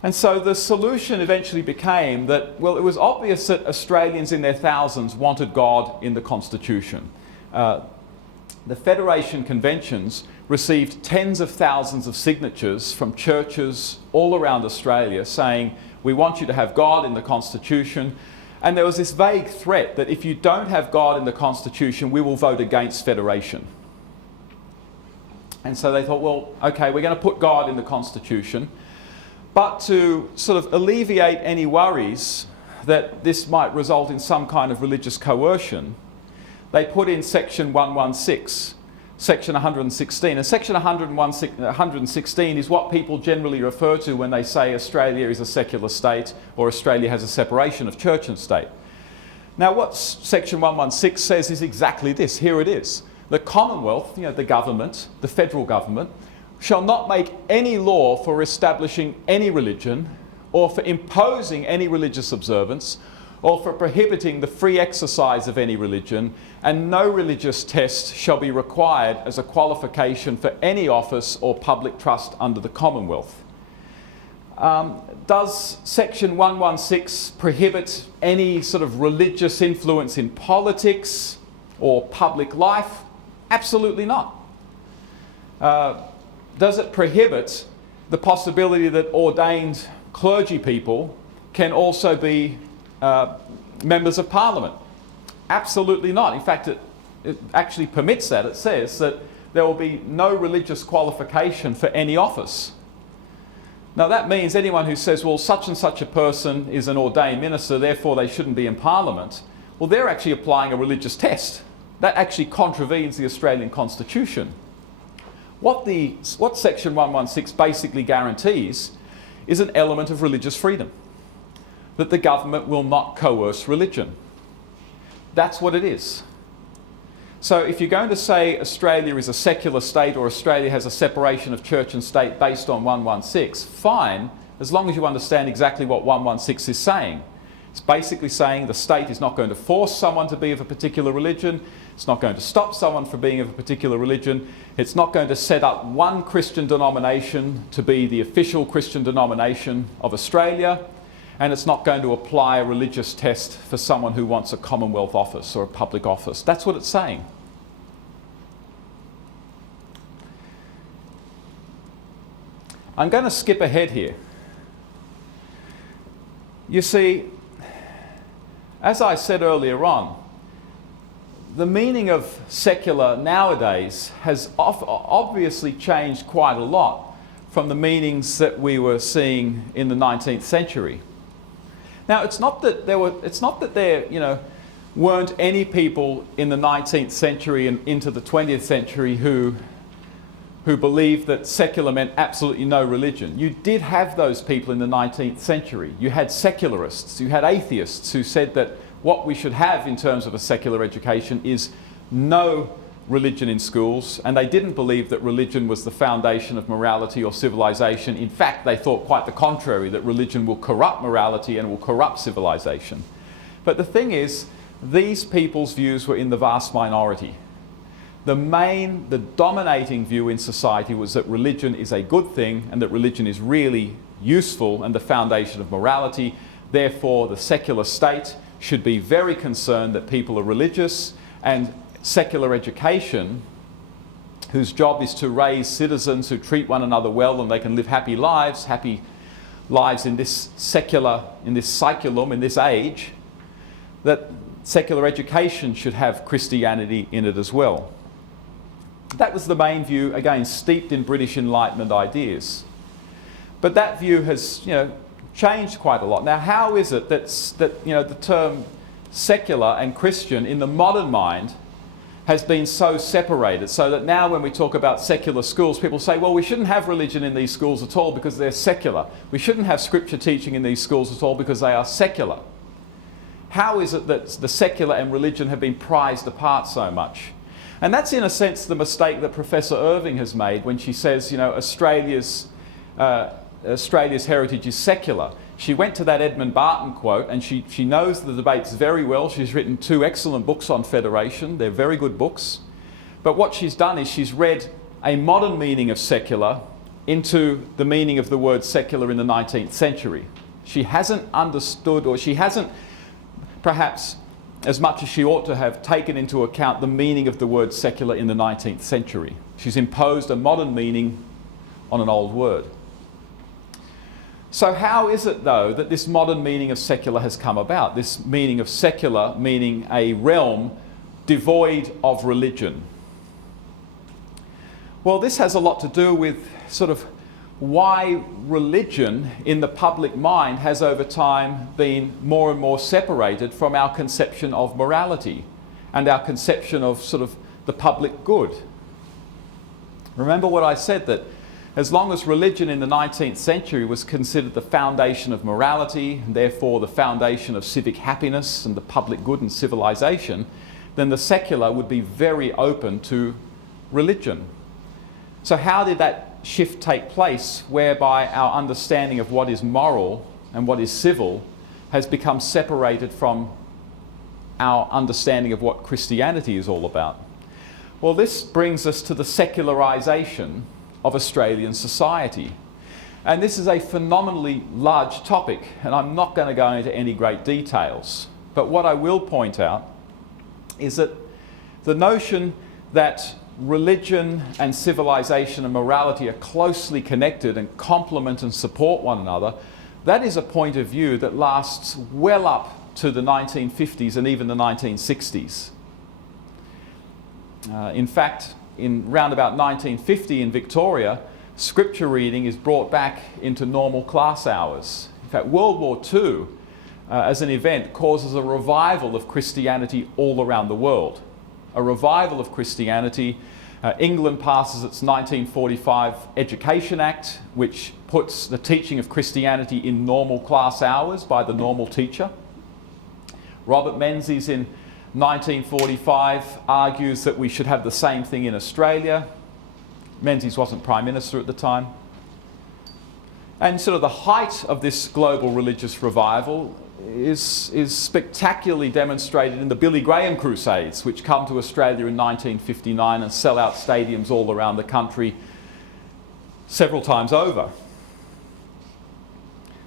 And so the solution eventually became that, well, it was obvious that Australians in their thousands wanted God in the Constitution. The Federation conventions received tens of thousands of signatures from churches all around Australia saying, we want you to have God in the Constitution. And there was this vague threat that if you don't have God in the Constitution, we will vote against federation. And so they thought, well, okay, we're going to put God in the Constitution. But to sort of alleviate any worries that this might result in some kind of religious coercion, they put in section 116, section 116. And section 116 is what people generally refer to when they say Australia is a secular state or Australia has a separation of church and state. Now what section 116 says is exactly this. Here it is. The Commonwealth, the government, the federal government, shall not make any law for establishing any religion or for imposing any religious observance or for prohibiting the free exercise of any religion, and no religious test shall be required as a qualification for any office or public trust under the Commonwealth. Does section 116 prohibit any sort of religious influence in politics or public life? Absolutely not. Does it prohibit the possibility that ordained clergy people can also be members of Parliament? Absolutely not. In fact, it actually permits that. It says that there will be no religious qualification for any office. Now that means anyone who says, well, such and such a person is an ordained minister, therefore they shouldn't be in Parliament, well, they're actually applying a religious test. That actually contravenes the Australian Constitution. What section 116 basically guarantees is an element of religious freedom, that the government will not coerce religion. That's what it is. So if you're going to say Australia is a secular state or Australia has a separation of church and state based on 116, fine, as long as you understand exactly what 116 is saying. It's basically saying the state is not going to force someone to be of a particular religion. It's not going to stop someone from being of a particular religion. It's not going to set up one Christian denomination to be the official Christian denomination of Australia. And it's not going to apply a religious test for someone who wants a Commonwealth office or a public office. That's what it's saying. I'm going to skip ahead here. You see, as I said earlier on, the meaning of secular nowadays has obviously changed quite a lot from the meanings that we were seeing in the 19th century. Now, it's not that there weren't any people in the 19th century and into the 20th century who believed that secular meant absolutely no religion. You did have those people in the 19th century. You had secularists, you had atheists who said that what we should have in terms of a secular education is no religion in schools, and they didn't believe that religion was the foundation of morality or civilization. In fact, they thought quite the contrary, that religion will corrupt morality and will corrupt civilization. But the thing is, these people's views were in the vast minority. The dominating view in society was that religion is a good thing and that religion is really useful and the foundation of morality. Therefore, the secular state should be very concerned that people are religious, and secular education, whose job is to raise citizens who treat one another well and they can live happy lives in this saeculum, in this age, that secular education should have Christianity in it as well. That was the main view, again, steeped in British Enlightenment ideas. But that view has, changed quite a lot. Now, how is it that the term secular and Christian in the modern mind has been so separated, so that now when we talk about secular schools, people say, well, we shouldn't have religion in these schools at all because they're secular. We shouldn't have scripture teaching in these schools at all because they are secular. How is it that the secular and religion have been prized apart so much? And that's in a sense the mistake that Professor Irving has made when she says, Australia's heritage is secular. She went to that Edmund Barton quote, and she knows the debates very well. She's written 2 excellent books on federation. They're very good books. But what she's done is she's read a modern meaning of secular into the meaning of the word secular in the 19th century. She hasn't understood, or she hasn't, perhaps as much as she ought to have, taken into account the meaning of the word secular in the 19th century. She's imposed a modern meaning on an old word. So how is it, though, that this modern meaning of secular has come about? This meaning of secular meaning a realm devoid of religion. Well, this has a lot to do with sort of why religion in the public mind has over time been more and more separated from our conception of morality and our conception of sort of the public good. Remember what I said, that as long as religion in the 19th century was considered the foundation of morality and therefore the foundation of civic happiness and the public good and civilization, then the secular would be very open to religion. So how did that shift take place, whereby our understanding of what is moral and what is civil has become separated from our understanding of what Christianity is all about? Well, this brings us to the secularization of Australian society. And this is a phenomenally large topic, and I'm not going to go into any great details. But what I will point out is that the notion that religion and civilization and morality are closely connected and complement and support one another, that is a point of view that lasts well up to the 1950s and even the 1960s. In fact, in round about 1950 in Victoria, scripture reading is brought back into normal class hours. In fact, World War II, as an event, causes a revival of Christianity all around the world. A revival of Christianity. England passes its 1945 Education Act, which puts the teaching of Christianity in normal class hours by the normal teacher. Robert Menzies in 1945 argues that we should have the same thing in Australia. Menzies wasn't Prime Minister at the time. And sort of the height of this global religious revival is spectacularly demonstrated in the Billy Graham Crusades, which come to Australia in 1959 and sell out stadiums all around the country several times over.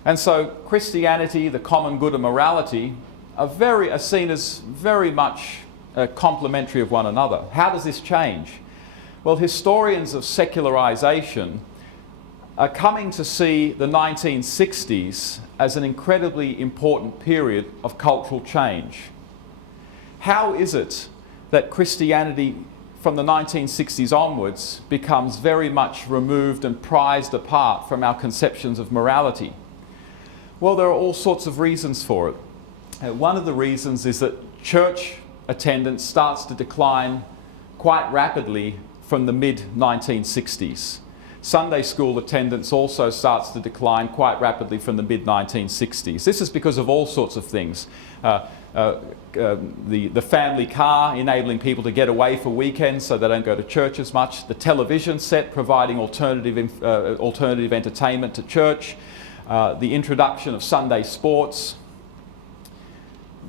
And so Christianity, the common good and morality are seen as very much complementary of one another. How does this change? Well, historians of secularization are coming to see the 1960s as an incredibly important period of cultural change. How is it that Christianity from the 1960s onwards becomes very much removed and prized apart from our conceptions of morality? Well, there are all sorts of reasons for it. One of the reasons is that church attendance starts to decline quite rapidly from the mid-1960s. Sunday school attendance also starts to decline quite rapidly from the mid-1960s. This is because of all sorts of things. The family car enabling people to get away for weekends so they don't go to church as much. The television set providing alternative entertainment to church. The introduction of Sunday sports.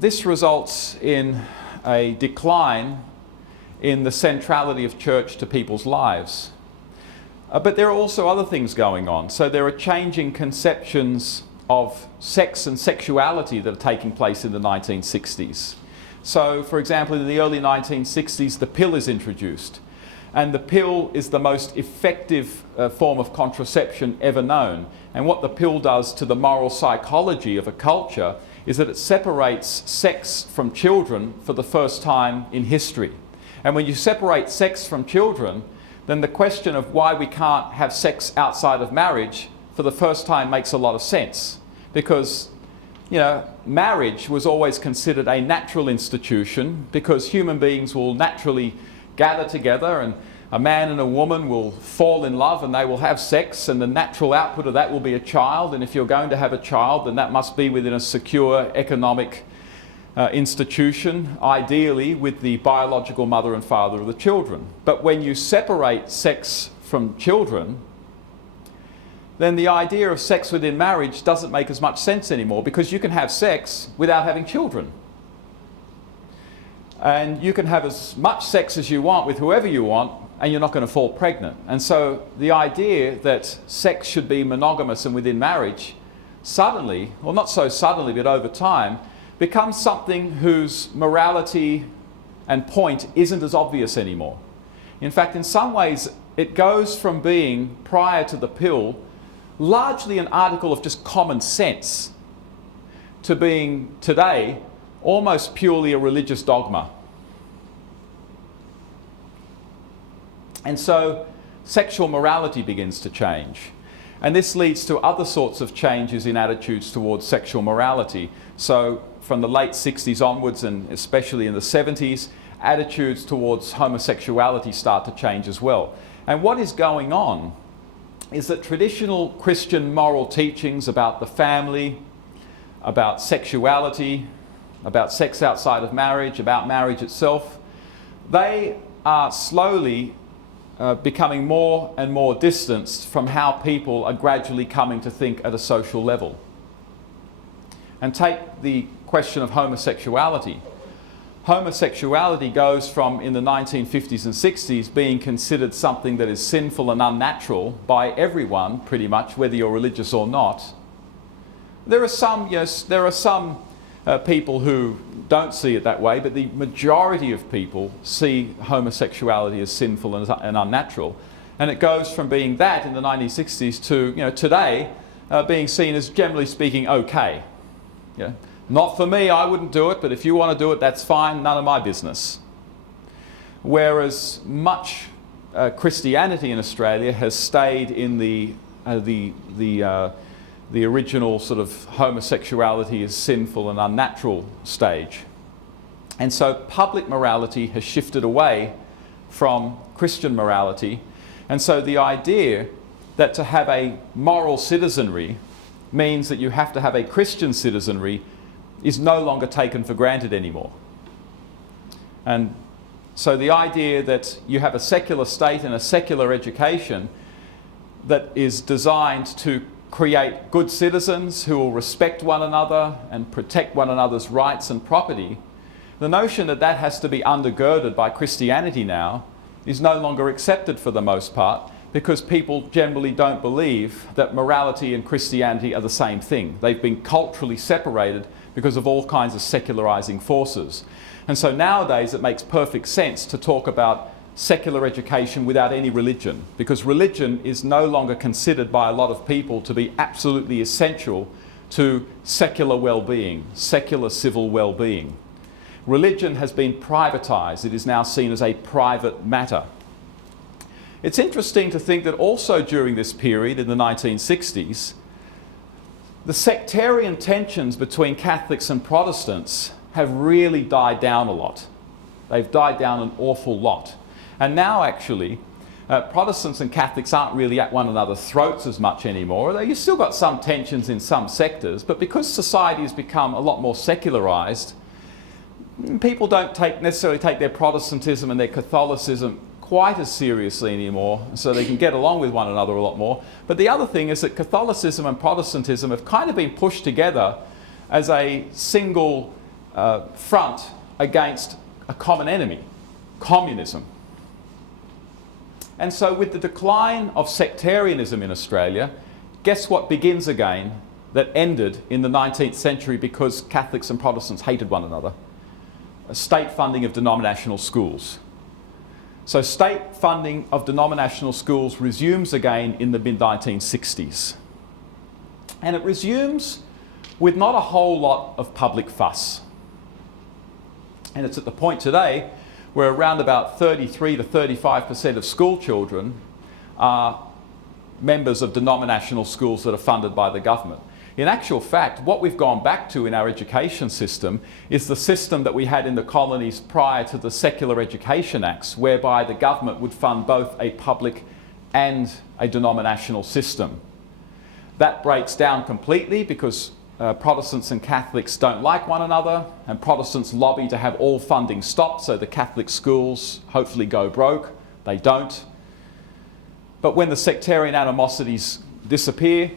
This results in a decline in the centrality of church to people's lives. But there are also other things going on. So there are changing conceptions of sex and sexuality that are taking place in the 1960s. So, for example, in the early 1960s, the pill is introduced. And the pill is the most effective form of contraception ever known. And what the pill does to the moral psychology of a culture is that it separates sex from children for the first time in history. And when you separate sex from children, then the question of why we can't have sex outside of marriage for the first time makes a lot of sense. Because, you know, marriage was always considered a natural institution because human beings will naturally gather together and a man and a woman will fall in love and they will have sex, and the natural output of that will be a child. And if you're going to have a child, then that must be within a secure economic institution, ideally with the biological mother and father of the children. But when you separate sex from children, then the idea of sex within marriage doesn't make as much sense anymore, because you can have sex without having children. And you can have as much sex as you want with whoever you want, and you're not going to fall pregnant. And so the idea that sex should be monogamous and within marriage suddenly, well, not so suddenly, but over time, becomes something whose morality and point isn't as obvious anymore. In fact, in some ways, it goes from being, prior to the pill, largely an article of just common sense, to being today almost purely a religious dogma. And so sexual morality begins to change. And this leads to other sorts of changes in attitudes towards sexual morality. So from the late 60s onwards, and especially in the 70s, attitudes towards homosexuality start to change as well. And what is going on is that traditional Christian moral teachings about the family, about sexuality, about sex outside of marriage, about marriage itself, they are slowly becoming more and more distanced from how people are gradually coming to think at a social level. And take the question of homosexuality. Homosexuality goes from, in the 1950s and 60s, being considered something that is sinful and unnatural by everyone, pretty much, whether you're religious or not. There are some, yes, there are some people who don't see it that way, but the majority of people see homosexuality as sinful and unnatural. And it goes from being that in the 1960s to, today, being seen as, generally speaking, okay. Yeah. Not for me, I wouldn't do it, but if you want to do it, that's fine, none of my business. Whereas much Christianity in Australia has stayed in the original sort of homosexuality is sinful and unnatural stage. And so public morality has shifted away from Christian morality. And so the idea that to have a moral citizenry means that you have to have a Christian citizenry is no longer taken for granted anymore. And so the idea that you have a secular state and a secular education that is designed to create good citizens who will respect one another and protect one another's rights and property, the notion that that has to be undergirded by Christianity now is no longer accepted for the most part, because people generally don't believe that morality and Christianity are the same thing. They've been culturally separated because of all kinds of secularizing forces. And so nowadays it makes perfect sense to talk about secular education without any religion, because religion is no longer considered by a lot of people to be absolutely essential to secular well-being, secular civil well-being. Religion has been privatized. It is now seen as a private matter. It's interesting to think that also during this period in the 1960s, the sectarian tensions between Catholics and Protestants have really died down a lot. They've died down an awful lot. And now actually, Protestants and Catholics aren't really at one another's throats as much anymore. Although you've still got some tensions in some sectors, but because society has become a lot more secularized, people don't necessarily take their Protestantism and their Catholicism quite as seriously anymore, so they can get along with one another a lot more. But the other thing is that Catholicism and Protestantism have kind of been pushed together as a single front against a common enemy, communism. And so with the decline of sectarianism in Australia, guess what begins again that ended in the 19th century because Catholics and Protestants hated one another? State funding of denominational schools. So state funding of denominational schools resumes again in the mid-1960s. And it resumes with not a whole lot of public fuss. And it's at the point today where around about 33 to 35% of school children are members of denominational schools that are funded by the government. In actual fact, what we've gone back to in our education system is the system that we had in the colonies prior to the Secular Education Acts, whereby the government would fund both a public and a denominational system. That breaks down completely because Protestants and Catholics don't like one another, and Protestants lobby to have all funding stopped so the Catholic schools hopefully go broke. They don't. But when the sectarian animosities disappear,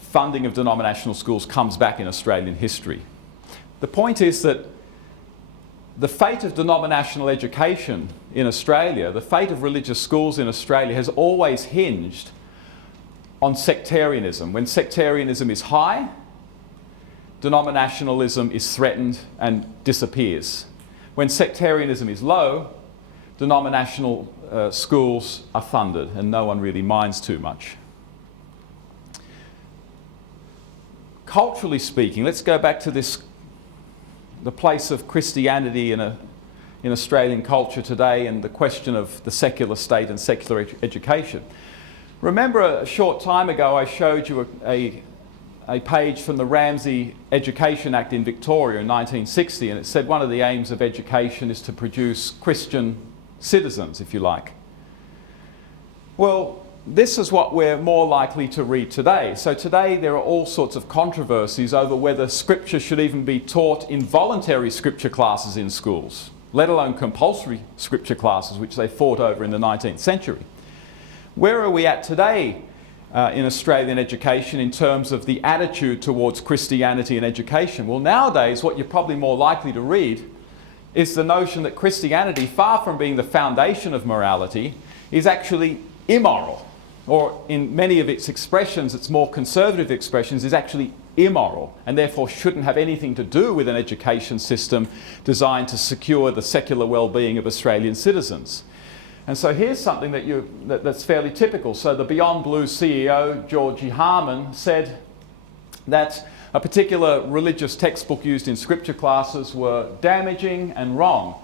funding of denominational schools comes back in Australian history. The point is that the fate of denominational education in Australia, the fate of religious schools in Australia has always hinged on sectarianism. When sectarianism is high, denominationalism is threatened and disappears. When sectarianism is low, denominational schools are funded and no one really minds too much. culturally speaking, let's go back to the place of Christianity in Australian culture today and the question of the secular state and secular education. Remember a short time ago I showed you a page from the Ramsay Education Act in Victoria in 1960, and it said one of the aims of education is to produce Christian citizens, if you like. Well, this is what we're more likely to read today. So today there are all sorts of controversies over whether scripture should even be taught in voluntary scripture classes in schools, let alone compulsory scripture classes, which they fought over in the 19th century. Where are we at today in Australian education in terms of the attitude towards Christianity and education? Well, nowadays what you're probably more likely to read is the notion that Christianity, far from being the foundation of morality, is actually immoral, or in many of its expressions, its more conservative expressions, is actually immoral, and therefore shouldn't have anything to do with an education system designed to secure the secular well-being of Australian citizens. And so here's something that's fairly typical. So the Beyond Blue CEO, Georgie Harman, said that a particular religious textbook used in scripture classes were damaging and wrong.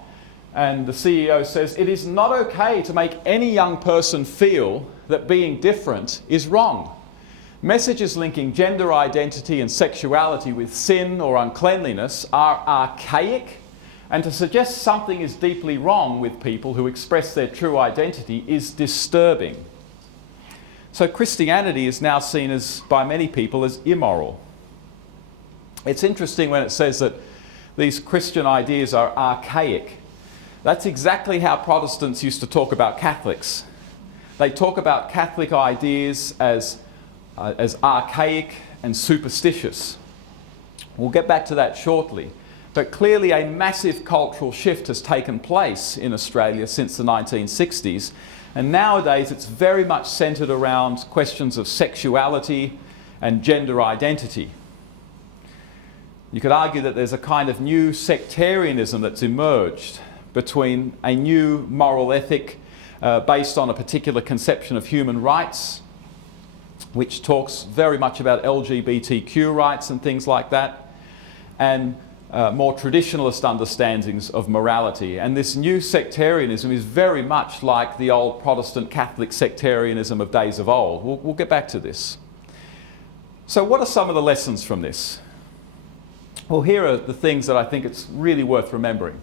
And the CEO says, it is not okay to make any young person feel that being different is wrong. Messages linking gender identity and sexuality with sin or uncleanliness are archaic, and to suggest something is deeply wrong with people who express their true identity is disturbing. So Christianity is now seen by many people as immoral. It's interesting when it says that these Christian ideas are archaic. That's exactly how Protestants used to talk about Catholics. They talk about Catholic ideas as archaic and superstitious. We'll get back to that shortly. But clearly a massive cultural shift has taken place in Australia since the 1960s, and nowadays it's very much centred around questions of sexuality and gender identity. You could argue that there's a kind of new sectarianism that's emerged between a new moral ethic based on a particular conception of human rights, which talks very much about LGBTQ rights and things like that, and more traditionalist understandings of morality. And this new sectarianism is very much like the old Protestant Catholic sectarianism of days of old. We'll get back to this. So what are some of the lessons from this? Well, here are the things that I think it's really worth remembering.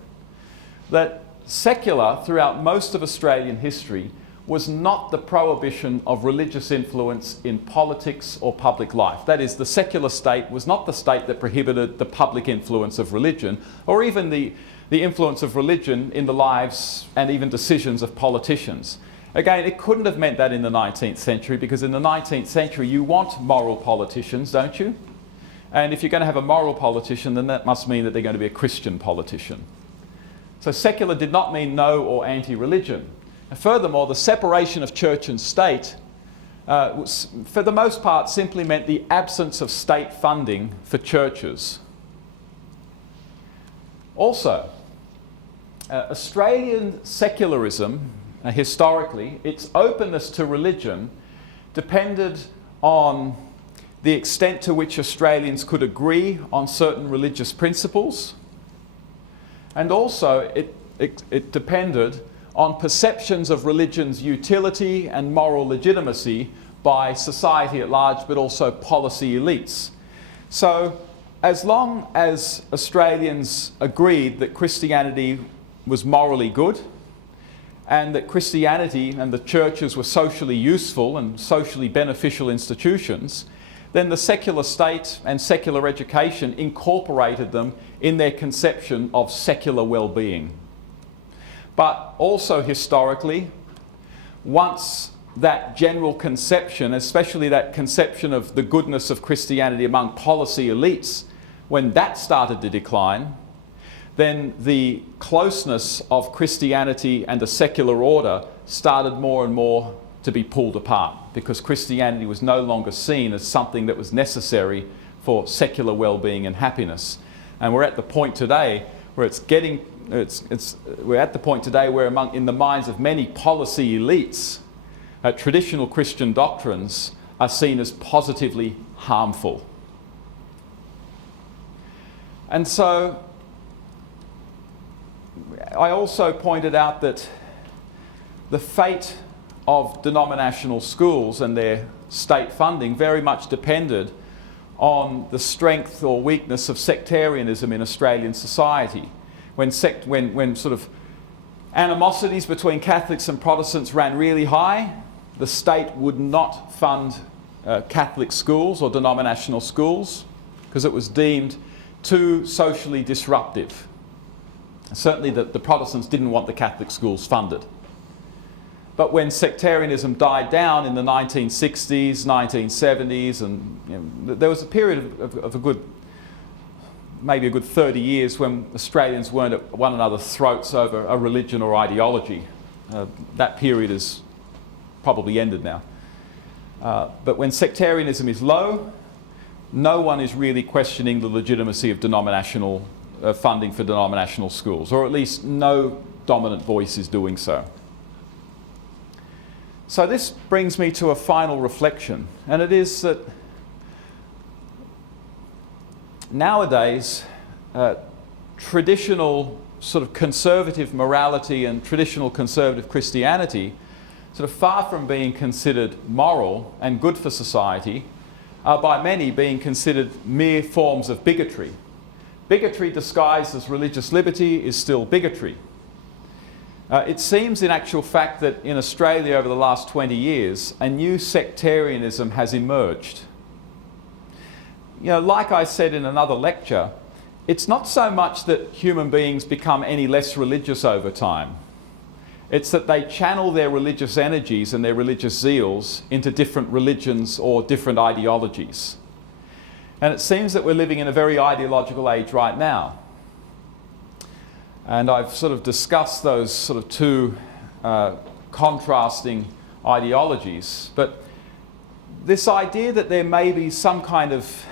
That secular, throughout most of Australian history, was not the prohibition of religious influence in politics or public life. That is, the secular state was not the state that prohibited the public influence of religion, or even the influence of religion in the lives and even decisions of politicians. Again, it couldn't have meant that in the 19th century, because in the 19th century you want moral politicians, don't you? And if you're going to have a moral politician, then that must mean that they're going to be a Christian politician. So secular did not mean no or anti-religion. And furthermore, the separation of church and state, for the most part, simply meant the absence of state funding for churches. Also, Australian secularism, historically, its openness to religion depended on the extent to which Australians could agree on certain religious principles, and also it depended on perceptions of religion's utility and moral legitimacy by society at large, but also policy elites. So as long as Australians agreed that Christianity was morally good, and that Christianity and the churches were socially useful and socially beneficial institutions, then the secular state and secular education incorporated them in their conception of secular well-being. But also historically, once that general conception, especially that conception of the goodness of Christianity among policy elites, when that started to decline, then the closeness of Christianity and the secular order started more and more to be pulled apart, because Christianity was no longer seen as something that was necessary for secular well-being and happiness. And we're at the point today where we're at the point today where in the minds of many policy elites, traditional Christian doctrines are seen as positively harmful. And so I also pointed out that the fate of denominational schools and their state funding very much depended on the strength or weakness of sectarianism in Australian society. When sort of animosities between Catholics and Protestants ran really high, the state would not fund Catholic schools or denominational schools because it was deemed too socially disruptive. Certainly the Protestants didn't want the Catholic schools funded. But when sectarianism died down in the 1960s, 1970s, and there was a period of a good, maybe a good 30 years when Australians weren't at one another's throats over a religion or ideology. That period is probably ended now. But when sectarianism is low, no one is really questioning the legitimacy of denominational funding for denominational schools, or at least no dominant voice is doing so. So this brings me to a final reflection, and it is that nowadays traditional sort of conservative morality and traditional conservative Christianity, sort of far from being considered moral and good for society, are by many being considered mere forms of bigotry. Bigotry disguised as religious liberty is still bigotry. It seems in actual fact that in Australia over the last 20 years, a new sectarianism has emerged. You know, like I said in another lecture, it's not so much that human beings become any less religious over time. It's that they channel their religious energies and their religious zeals into different religions or different ideologies. And it seems that we're living in a very ideological age right now. And I've sort of discussed those sort of two contrasting ideologies. But this idea that there may be some kind of,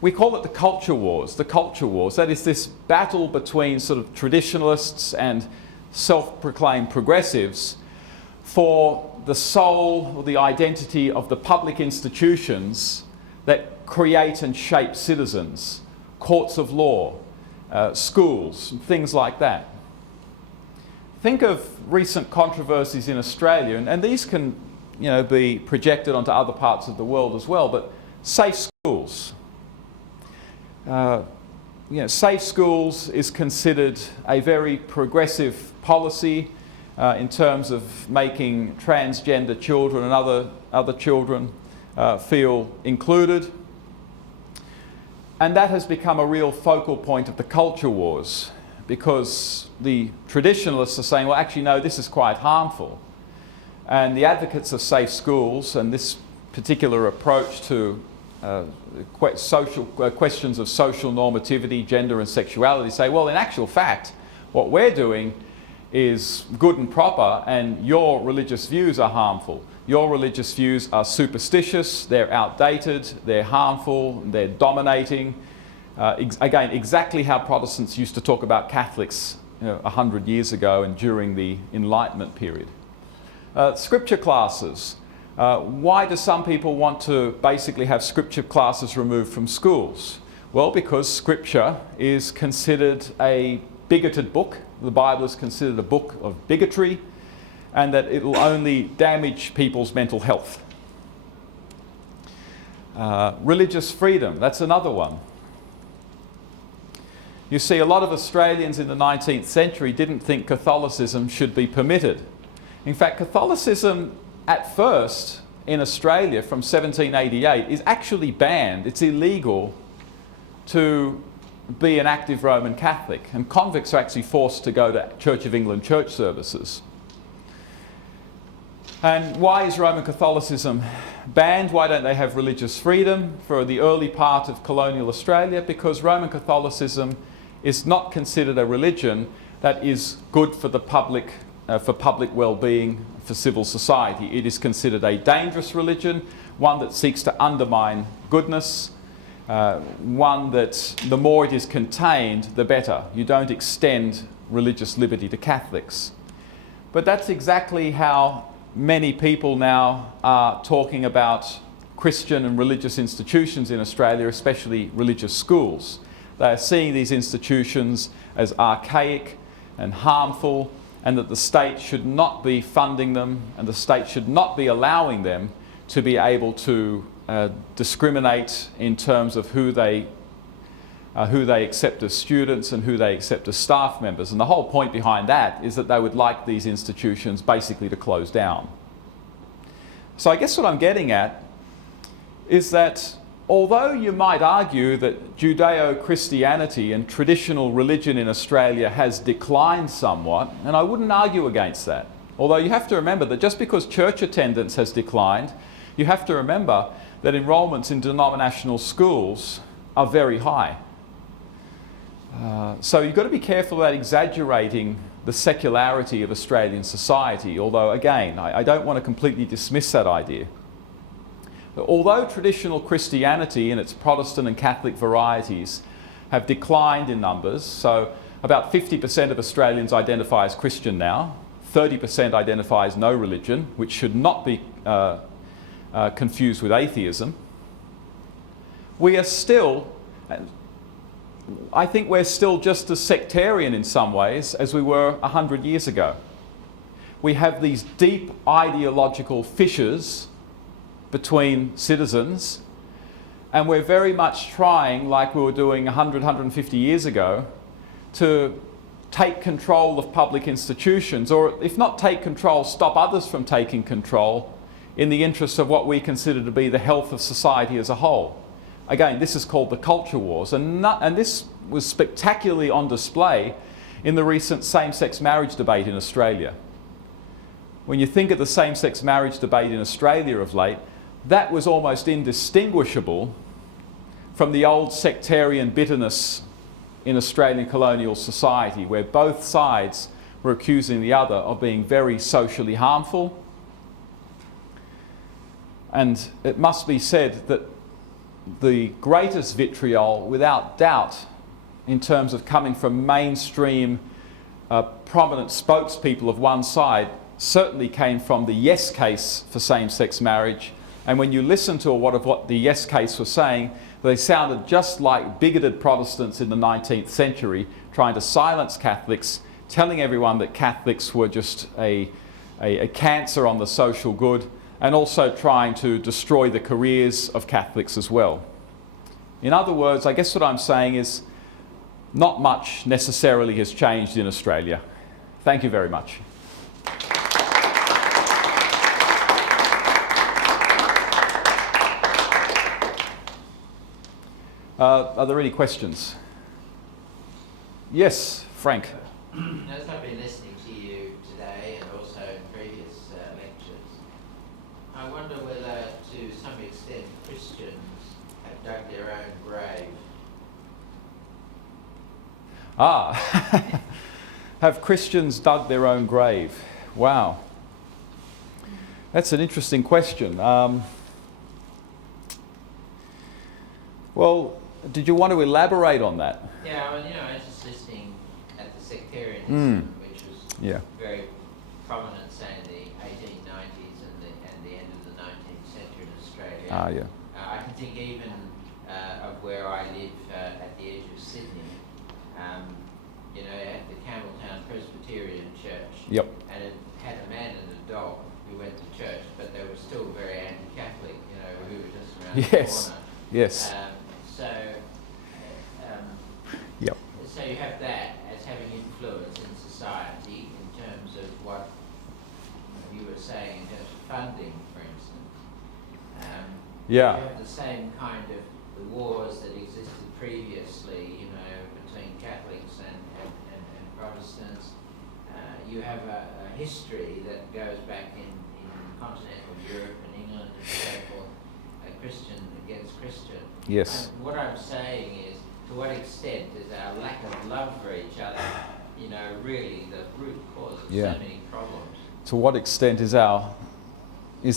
we call it the culture wars. That is this battle between sort of traditionalists and self-proclaimed progressives for the soul or the identity of the public institutions that create and shape citizens, courts of law, schools, and things like that. Think of recent controversies in Australia, and these can, you know, be projected onto other parts of the world as well, but safe schools. Safe schools is considered a very progressive policy in terms of making transgender children and other children feel included. And that has become a real focal point of the culture wars, because the traditionalists are saying, well, actually, no, this is quite harmful. And the advocates of safe schools and this particular approach to questions of social normativity, gender and sexuality say, well, in actual fact, what we're doing is good and proper, and your religious views are harmful. Your religious views are superstitious, they're outdated, they're harmful, they're dominating. Again, exactly how Protestants used to talk about Catholics 100 years ago and during the Enlightenment period. Scripture classes. Why do some people want to basically have scripture classes removed from schools? Well, because scripture is considered a bigoted book. The Bible is considered a book of bigotry, and that it will only damage people's mental health. Religious freedom, that's another one. You see, a lot of Australians in the 19th century didn't think Catholicism should be permitted. In fact, Catholicism at first in Australia from 1788 is actually banned. It's illegal to be an active Roman Catholic, and convicts are actually forced to go to Church of England church services. And why is Roman Catholicism banned? Why don't they have religious freedom for the early part of colonial Australia? Because Roman Catholicism is not considered a religion that is good for the public, for public well-being, for civil society. It is considered a dangerous religion, one that seeks to undermine goodness, one that the more it is contained, the better. You don't extend religious liberty to Catholics. But that's exactly how many people now are talking about Christian and religious institutions in Australia, especially religious schools. They are seeing these institutions as archaic and harmful, and that the state should not be funding them and the state should not be allowing them to be able to discriminate in terms of who they accept as students and who they accept as staff members. And the whole point behind that is that they would like these institutions basically to close down. So I guess what I'm getting at is that although you might argue that Judeo-Christianity and traditional religion in Australia has declined somewhat, and I wouldn't argue against that, although you have to remember that just because church attendance has declined, you have to remember that enrolments in denominational schools are very high. So you've got to be careful about exaggerating the secularity of Australian society, although again, I don't want to completely dismiss that idea. Although traditional Christianity in its Protestant and Catholic varieties have declined in numbers, so about 50% of Australians identify as Christian now, 30% identify as no religion, which should not be confused with atheism, we are still, I think we're still just as sectarian in some ways as we were 100 years ago. We have these deep ideological fissures between citizens, and we're very much trying, like we were doing 100, 150 years ago, to take control of public institutions, or if not take control, stop others from taking control in the interest of what we consider to be the health of society as a whole. Again, this is called the culture wars, and this was spectacularly on display in the recent same-sex marriage debate in Australia. When you think of the same-sex marriage debate in Australia of late, that was almost indistinguishable from the old sectarian bitterness in Australian colonial society, where both sides were accusing the other of being very socially harmful. And it must be said that the greatest vitriol, without doubt, in terms of coming from mainstream prominent spokespeople of one side, certainly came from the Yes case for same-sex marriage. And when you listen to what the Yes case was saying, they sounded just like bigoted Protestants in the 19th century trying to silence Catholics, telling everyone that Catholics were just a cancer on the social good, and also trying to destroy the careers of Catholics as well. In other words, I guess what I'm saying is not much necessarily has changed in Australia. Thank you very much. Are there any questions? Yes, Frank. As I've been listening to you today and also in previous lectures, I wonder whether to some extent Christians have dug their own grave. Have Christians dug their own grave? Wow. That's an interesting question. Well, did you want to elaborate on that? Yeah, well, I was just listening at the sectarianism, which was very prominent, say, in the 1890s and the end of the 19th century in Australia. I can think even of where I live at the edge of Sydney, at the Campbelltown Presbyterian Church. Yep. And it had a man and a dog who went to church, but they were still very anti-Catholic, who were just around the corner. Yes. So you have that as having influence in society in terms of what you were saying in terms of funding, for instance. You have the same kind of the wars that existed previously, between Catholics and Protestants. You have a history that goes back in continental Europe and England and so forth, Christian against Christian. Yes. And what I'm saying is, to what extent is our lack of love for each other, really the root cause of so many problems? To what extent is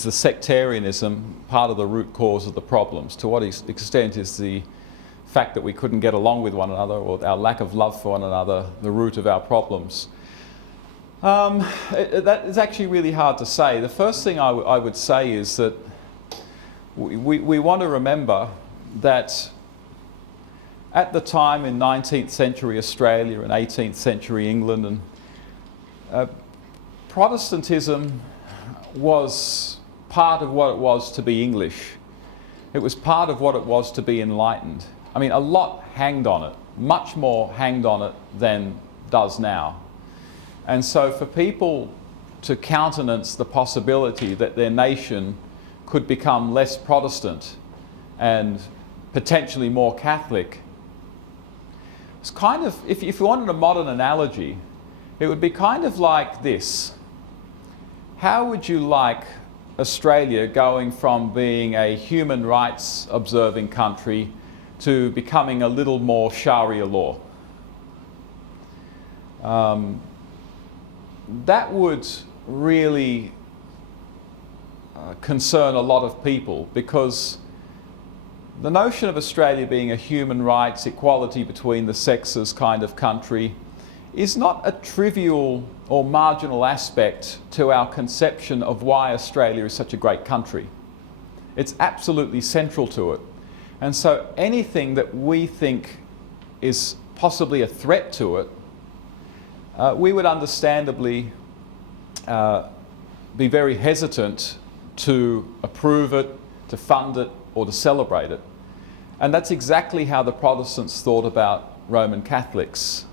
the sectarianism part of the root cause of the problems? To what extent is the fact that we couldn't get along with one another, or our lack of love for one another, the root of our problems? That is actually really hard to say. The first thing I would say is that we want to remember that at the time in 19th century Australia and 18th century England, and Protestantism was part of what it was to be English. It was part of what it was to be enlightened. I mean, a lot hanged on it, much more hanged on it than does now. And so for people to countenance the possibility that their nation could become less Protestant and potentially more Catholic, it's kind of, if you wanted a modern analogy, it would be kind of like this. How would you like Australia going from being a human rights observing country to becoming a little more Sharia law? That would really concern a lot of people, because the notion of Australia being a human rights, equality between the sexes kind of country is not a trivial or marginal aspect to our conception of why Australia is such a great country. It's absolutely central to it. And so anything that we think is possibly a threat to it, we would understandably be very hesitant to approve it, to fund it, or to celebrate it. And that's exactly how the Protestants thought about Roman Catholics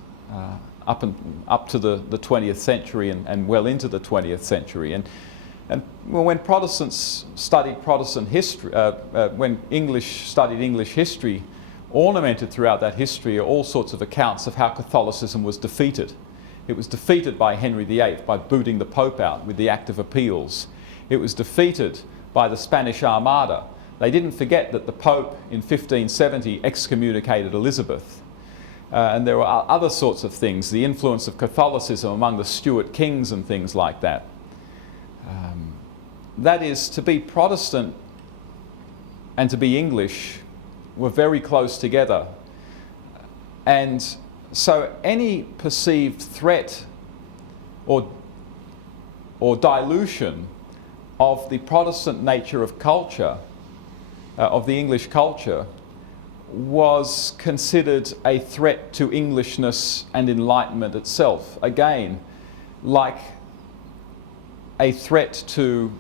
up to the 20th century and well into the 20th century. And when Protestants studied Protestant history, when English studied English history, ornamented throughout that history are all sorts of accounts of how Catholicism was defeated. It was defeated by Henry VIII by booting the Pope out with the Act of Appeals. It was defeated by the Spanish Armada. They didn't forget that the Pope in 1570 excommunicated Elizabeth. And there were other sorts of things, the influence of Catholicism among the Stuart kings and things like that. That is, to be Protestant and to be English were very close together. And so any perceived threat or dilution of the Protestant nature of culture, of the English culture, was considered a threat to Englishness and Enlightenment itself. Again, like a threat to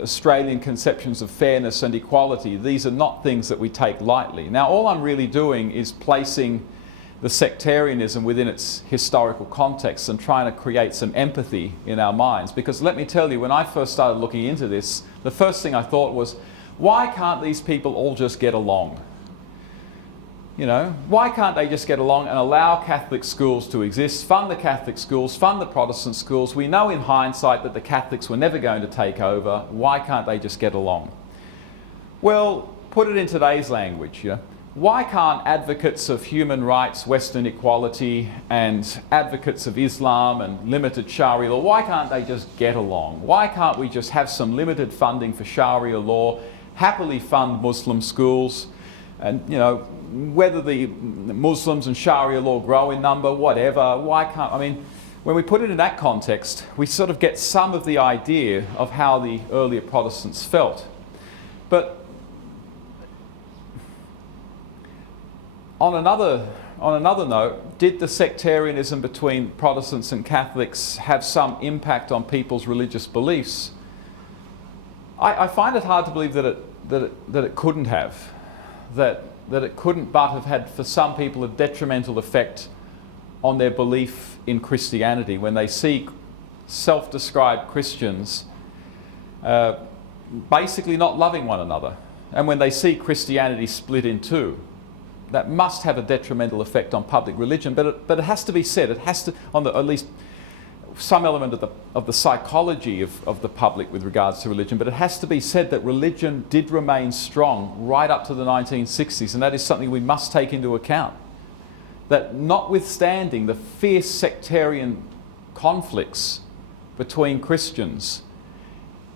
Australian conceptions of fairness and equality. These are not things that we take lightly. Now, all I'm really doing is placing the sectarianism within its historical context and trying to create some empathy in our minds. Because let me tell you, when I first started looking into this, the first thing I thought was, why can't these people all just get along? You know, why can't they just get along and allow Catholic schools to exist, fund the Catholic schools, fund the Protestant schools? We know in hindsight that the Catholics were never going to take over. Why can't they just get along? Well, put it in today's language, yeah? Why can't advocates of human rights, Western equality, and advocates of Islam and limited Sharia law, why can't they just get along? Why can't we just have some limited funding for Sharia law, happily fund Muslim schools, and, you know, whether the Muslims and Sharia law grow in number, whatever, why can't, I mean, when we put it in that context, we sort of get some of the idea of how the earlier Protestants felt. But on another note, did the sectarianism between Protestants and Catholics have some impact on people's religious beliefs? I find it hard to believe that it couldn't have. That it couldn't but have had, for some people, a detrimental effect on their belief in Christianity when they see self-described Christians basically not loving one another, and when they see Christianity split in two. That must have a detrimental effect on public religion, but it has to be said, it has to, on at least some element of the psychology of the public with regards to religion, but it has to be said that religion did remain strong right up to the 1960s, and that is something we must take into account. That notwithstanding the fierce sectarian conflicts between Christians,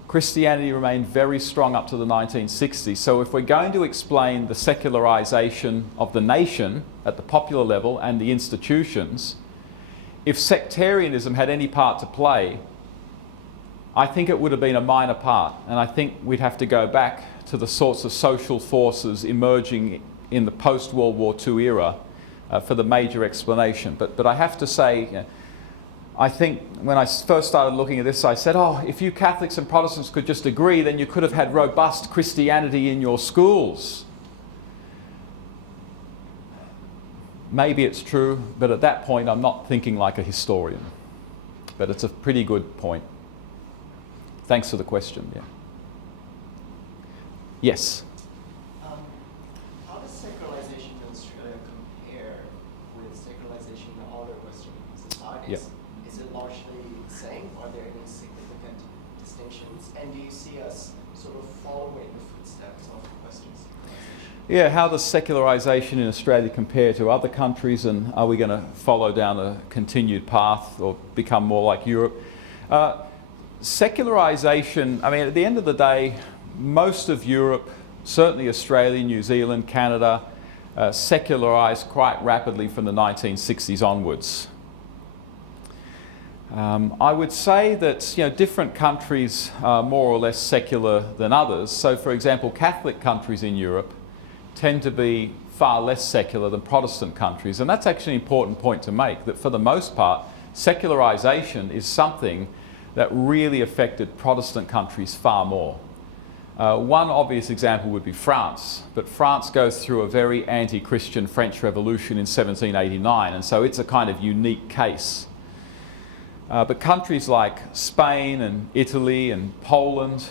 Christianity remained very strong up to the 1960s. So if we're going to explain the secularization of the nation at the popular level and the institutions, if sectarianism had any part to play, I think it would have been a minor part. And I think we'd have to go back to the sorts of social forces emerging in the post-World War II era for the major explanation. But I have to say, you know, I think when I first started looking at this, I said, oh, if you Catholics and Protestants could just agree, then you could have had robust Christianity in your schools. Maybe it's true, but at that point I'm not thinking like a historian. But it's a pretty good point. Thanks for the question. Yeah. Yes? How does secularization in Australia compare with secularization in other Western societies? Yeah. Is it largely the same? Are there any significant distinctions? And do you see us sort of following the footsteps of Western civilization? Yeah, how does secularization in Australia compare to other countries, and are we going to follow down a continued path or become more like Europe? Secularization, I mean, at the end of the day, most of Europe, certainly Australia, New Zealand, Canada, secularized quite rapidly from the 1960s onwards. I would say that, you know, different countries are more or less secular than others. So, for example, Catholic countries in Europe tend to be far less secular than Protestant countries. And that's actually an important point to make, that for the most part, secularization is something that really affected Protestant countries far more. One obvious example would be France, but France goes through a very anti-Christian French Revolution in 1789, and so it's a kind of unique case. But countries like Spain and Italy and Poland,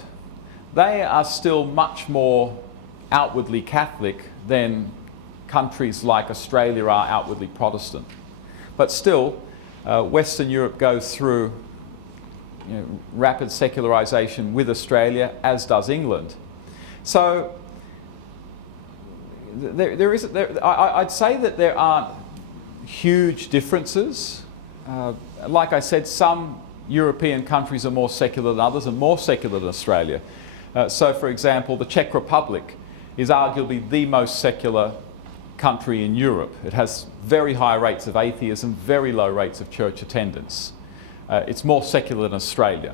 they are still much more outwardly Catholic than countries like Australia are outwardly Protestant. But still, Western Europe goes through, you know, rapid secularization with Australia, as does England. So I'd say that there aren't huge differences. Like I said, some European countries are more secular than others, and more secular than Australia. So, for example, the Czech Republic is arguably the most secular country in Europe. It has very high rates of atheism, very low rates of church attendance. It's more secular than Australia.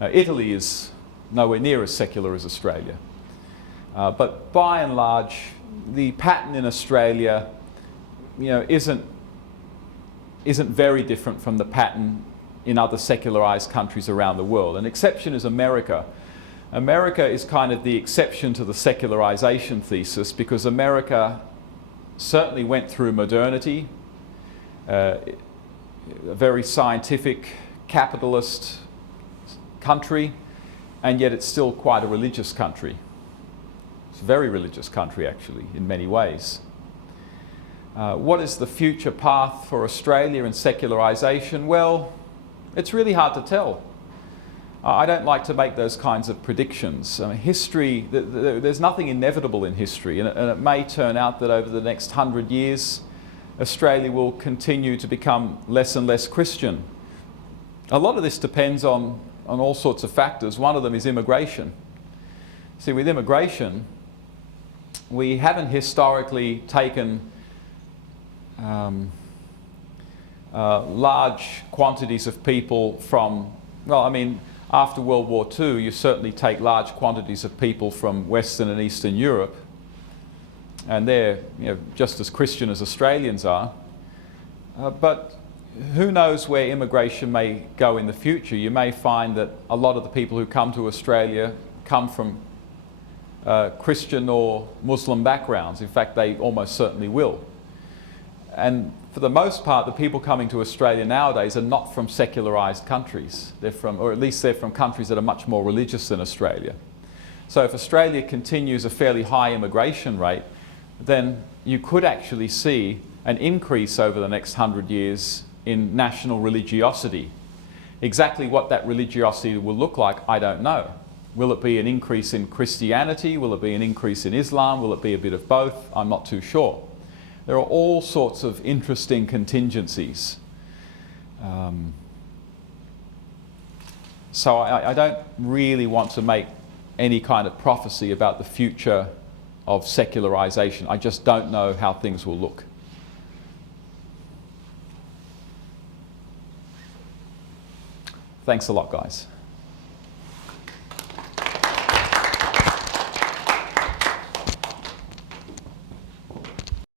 Italy is nowhere near as secular as Australia. But by and large, the pattern in Australia, you know, isn't very different from the pattern in other secularized countries around the world. An exception is America. America is kind of the exception to the secularization thesis, because America certainly went through modernity, a very scientific, capitalist country, and yet it's still quite a religious country. It's a very religious country, actually, in many ways. What is the future path for Australia in secularization? Well, it's really hard to tell. I don't like to make those kinds of predictions. I mean, history, there's nothing inevitable in history, and it may turn out that over the next 100 years, Australia will continue to become less and less Christian. A lot of this depends on all sorts of factors. One of them is immigration. See, with immigration, we haven't historically taken large quantities of people from, well, I mean, after World War II, you certainly take large quantities of people from Western and Eastern Europe, and they're, you know, just as Christian as Australians are. But who knows where immigration may go in the future? You may find that a lot of the people who come to Australia come from Christian or Muslim backgrounds. In fact, they almost certainly will. And for the most part, the people coming to Australia nowadays are not from secularized countries. They're from, or at least they're from countries that are much more religious than Australia. So if Australia continues a fairly high immigration rate, then you could actually see an increase over the next 100 years in national religiosity. Exactly what that religiosity will look like, I don't know. Will it be an increase in Christianity? Will it be an increase in Islam? Will it be a bit of both? I'm not too sure. There are all sorts of interesting contingencies. So I don't really want to make any kind of prophecy about the future of secularization. I just don't know how things will look. Thanks a lot, guys.